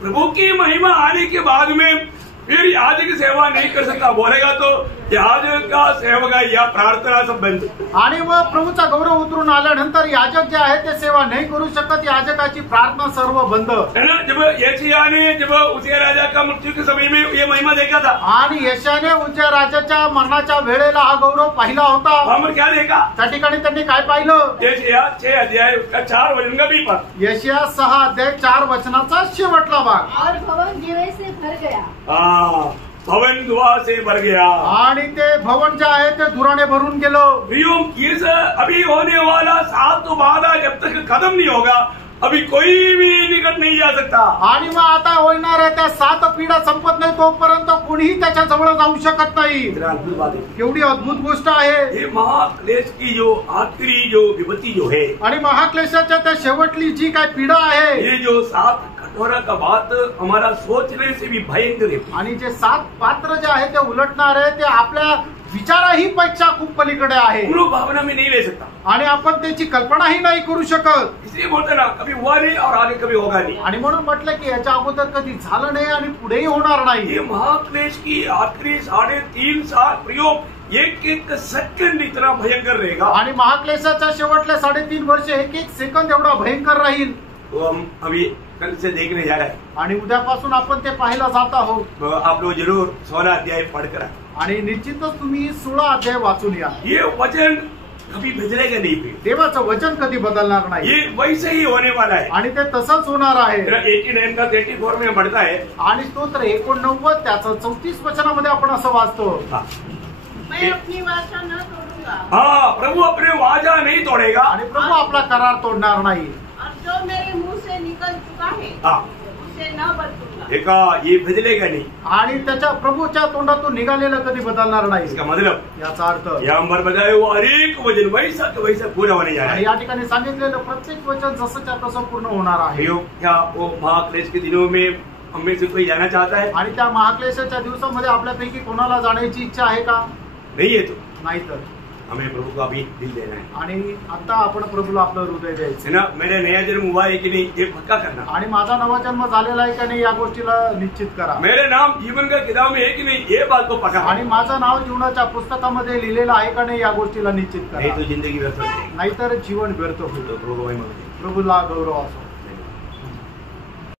प्रभु की महिमा आने के बाद में फिर याजक सेवा नहीं कर सकता बोलेगा तो याजक का सेवक या प्रार्थना सब बंद. आणि मग प्रभूचा गौरव उतरून आल्यानंतर याजक जे आहे ते सेवा नाही करू शकत. याजकाची प्रार्थना सर्व बंद. है ना. जब यशायाह ने जब उसी राजा का मृत्यू के समय में ये महिमा देखा था आणि यशाने उज्या राजाच्या मरणाच्या वेळेला हा गौरव पाहिला होता. वहां पर क्या देखा? त्या ठिकाणी त्यांनी काय पाहिलं? यशायाह 6 अध्याय उसका 4 वचन का भी पर. यशया 6 अध्याय 4 वचनाचा शेवटला भाग. और भवन दिवे से भर गया. भवन दुआ से भर गया. आणि ते भवन जे आहे ते धुराने भरून गेलं. ये अभी होने वाला 7 वादा जब तक खत्म नहीं होगा अभी कोई भी निकट नहीं जा सकता. आणि मग आता होणार आहे त्या 7 पिढ्या संपत नाही तोपर्यंत कोणीही त्याच्या जवळ जाऊ शकत नाही. अद्भुत बात है. केवढी अद्भुत गोष्ट आहे. ये महाक्लेश की जो आखिरी जो विपत्ति जो है आणि महाक्लेशाच्या त्या शेवटली जी काय पीडा आहे ये जो 7 कटोरा का बात हमारा सोचने से भी भयंकर है. आणि जे 7 पात्र जे आहे ते उलटणार आहे ते आपल्या विचाराही पेक्षा खूप पलीकडे आहे. हम लोग भावना में नहीं ले सकता. आणि आपण त्याची कल्पनाही नाही करू शकत. इसलिए बोलते ना कभी हुआ नहीं और आगे कभी होगा नहीं. आणि म्हणून म्हटलं की याच्या अगोदर कधी झालं नाही आणि पुढेही होणार नाही. ये महाक्लेश की आखिरी 3.5 साल प्रयोग एक सेकंड इतना भयंकर रहेगा. आणि महाक्लेशाच्या शेवटल्या 3.5 वर्ष एक सेकंद एवढा भयंकर राहील. तो हम अभी कल से देखने जा रहे हैं. आणि उद्यापासून आपण ते पाहायला जात आहोत. तो आप लोग जरूर 16 अध्याय पढ़कर आए. आणि निश्चितच तुम्ही 16 अध्याय वाचून या. ये वचन कभी बदलेगा नहीं फिर। देवाचं वचन कधी बदलणार नाही ये वैसे ही होने वाला है। आणि ते तसंच होणार आहे। 89 का 34 में बढ़ता है आणि स्तोत्र 89 त्याचं 34 वचनामध्ये आपण असं वाचतो, मैं अपनी वाचा न तोड़ूंगा। हाँ, प्रभु अपने वाचा नहीं तोड़ेगा आणि प्रभू आपला करार तोडणार नाही। और जो मेरे मुंह से निकल चुका है हाँ, उसे न बदलूंगा। देखा ये बदलेगा नहीं। आणि त्याच्या प्रभूच्या तोंडातून निघालेलं कधी बदलणार नाही। इसका मतलब याचा अर्थ यहाँ पर बताया वो हर एक वचन वैसा के वैसा पूरा होने जा रहा आणि है। या ठिकाणी सांगितलेलं प्रत्येक वचन जसंच्या तसं पूर्ण होणार आहे। क्या वो महाक्लेश के दिनों में हमें से कोई जाना चाहता है? आणि त्या महाक्लेशाच्या दिवसामध्ये आपल्यापैकी कोणाला जाण्याची इच्छा आहे का? नहीं है तो नाही तर हमें प्रभु को अभी दिल देना है, आणि आता आपण प्रभूला आपलं हृदय द्यायचं है ना। मेरा नया जन्म हुआ है कि नहीं ये पक्का करना। आणि माझा नवा जन्म झालेला आहे का नाही या गोष्टीला निश्चित करा। मेरे नाम जीवन का किताब में है कि नहीं ये बात को पक्का आणि करना। माझं नाव जीवनाच्या पुस्तकामध्ये लिहिलेलं आहे का नाही या गोष्टीला निश्चित नहीं करा, तो जिंदगी व्यर्थ हो जाएगी। नाहीतर जीवन व्यर्थ होईल। तो प्रभु को महिमा हो। प्रभूला गौरव असो।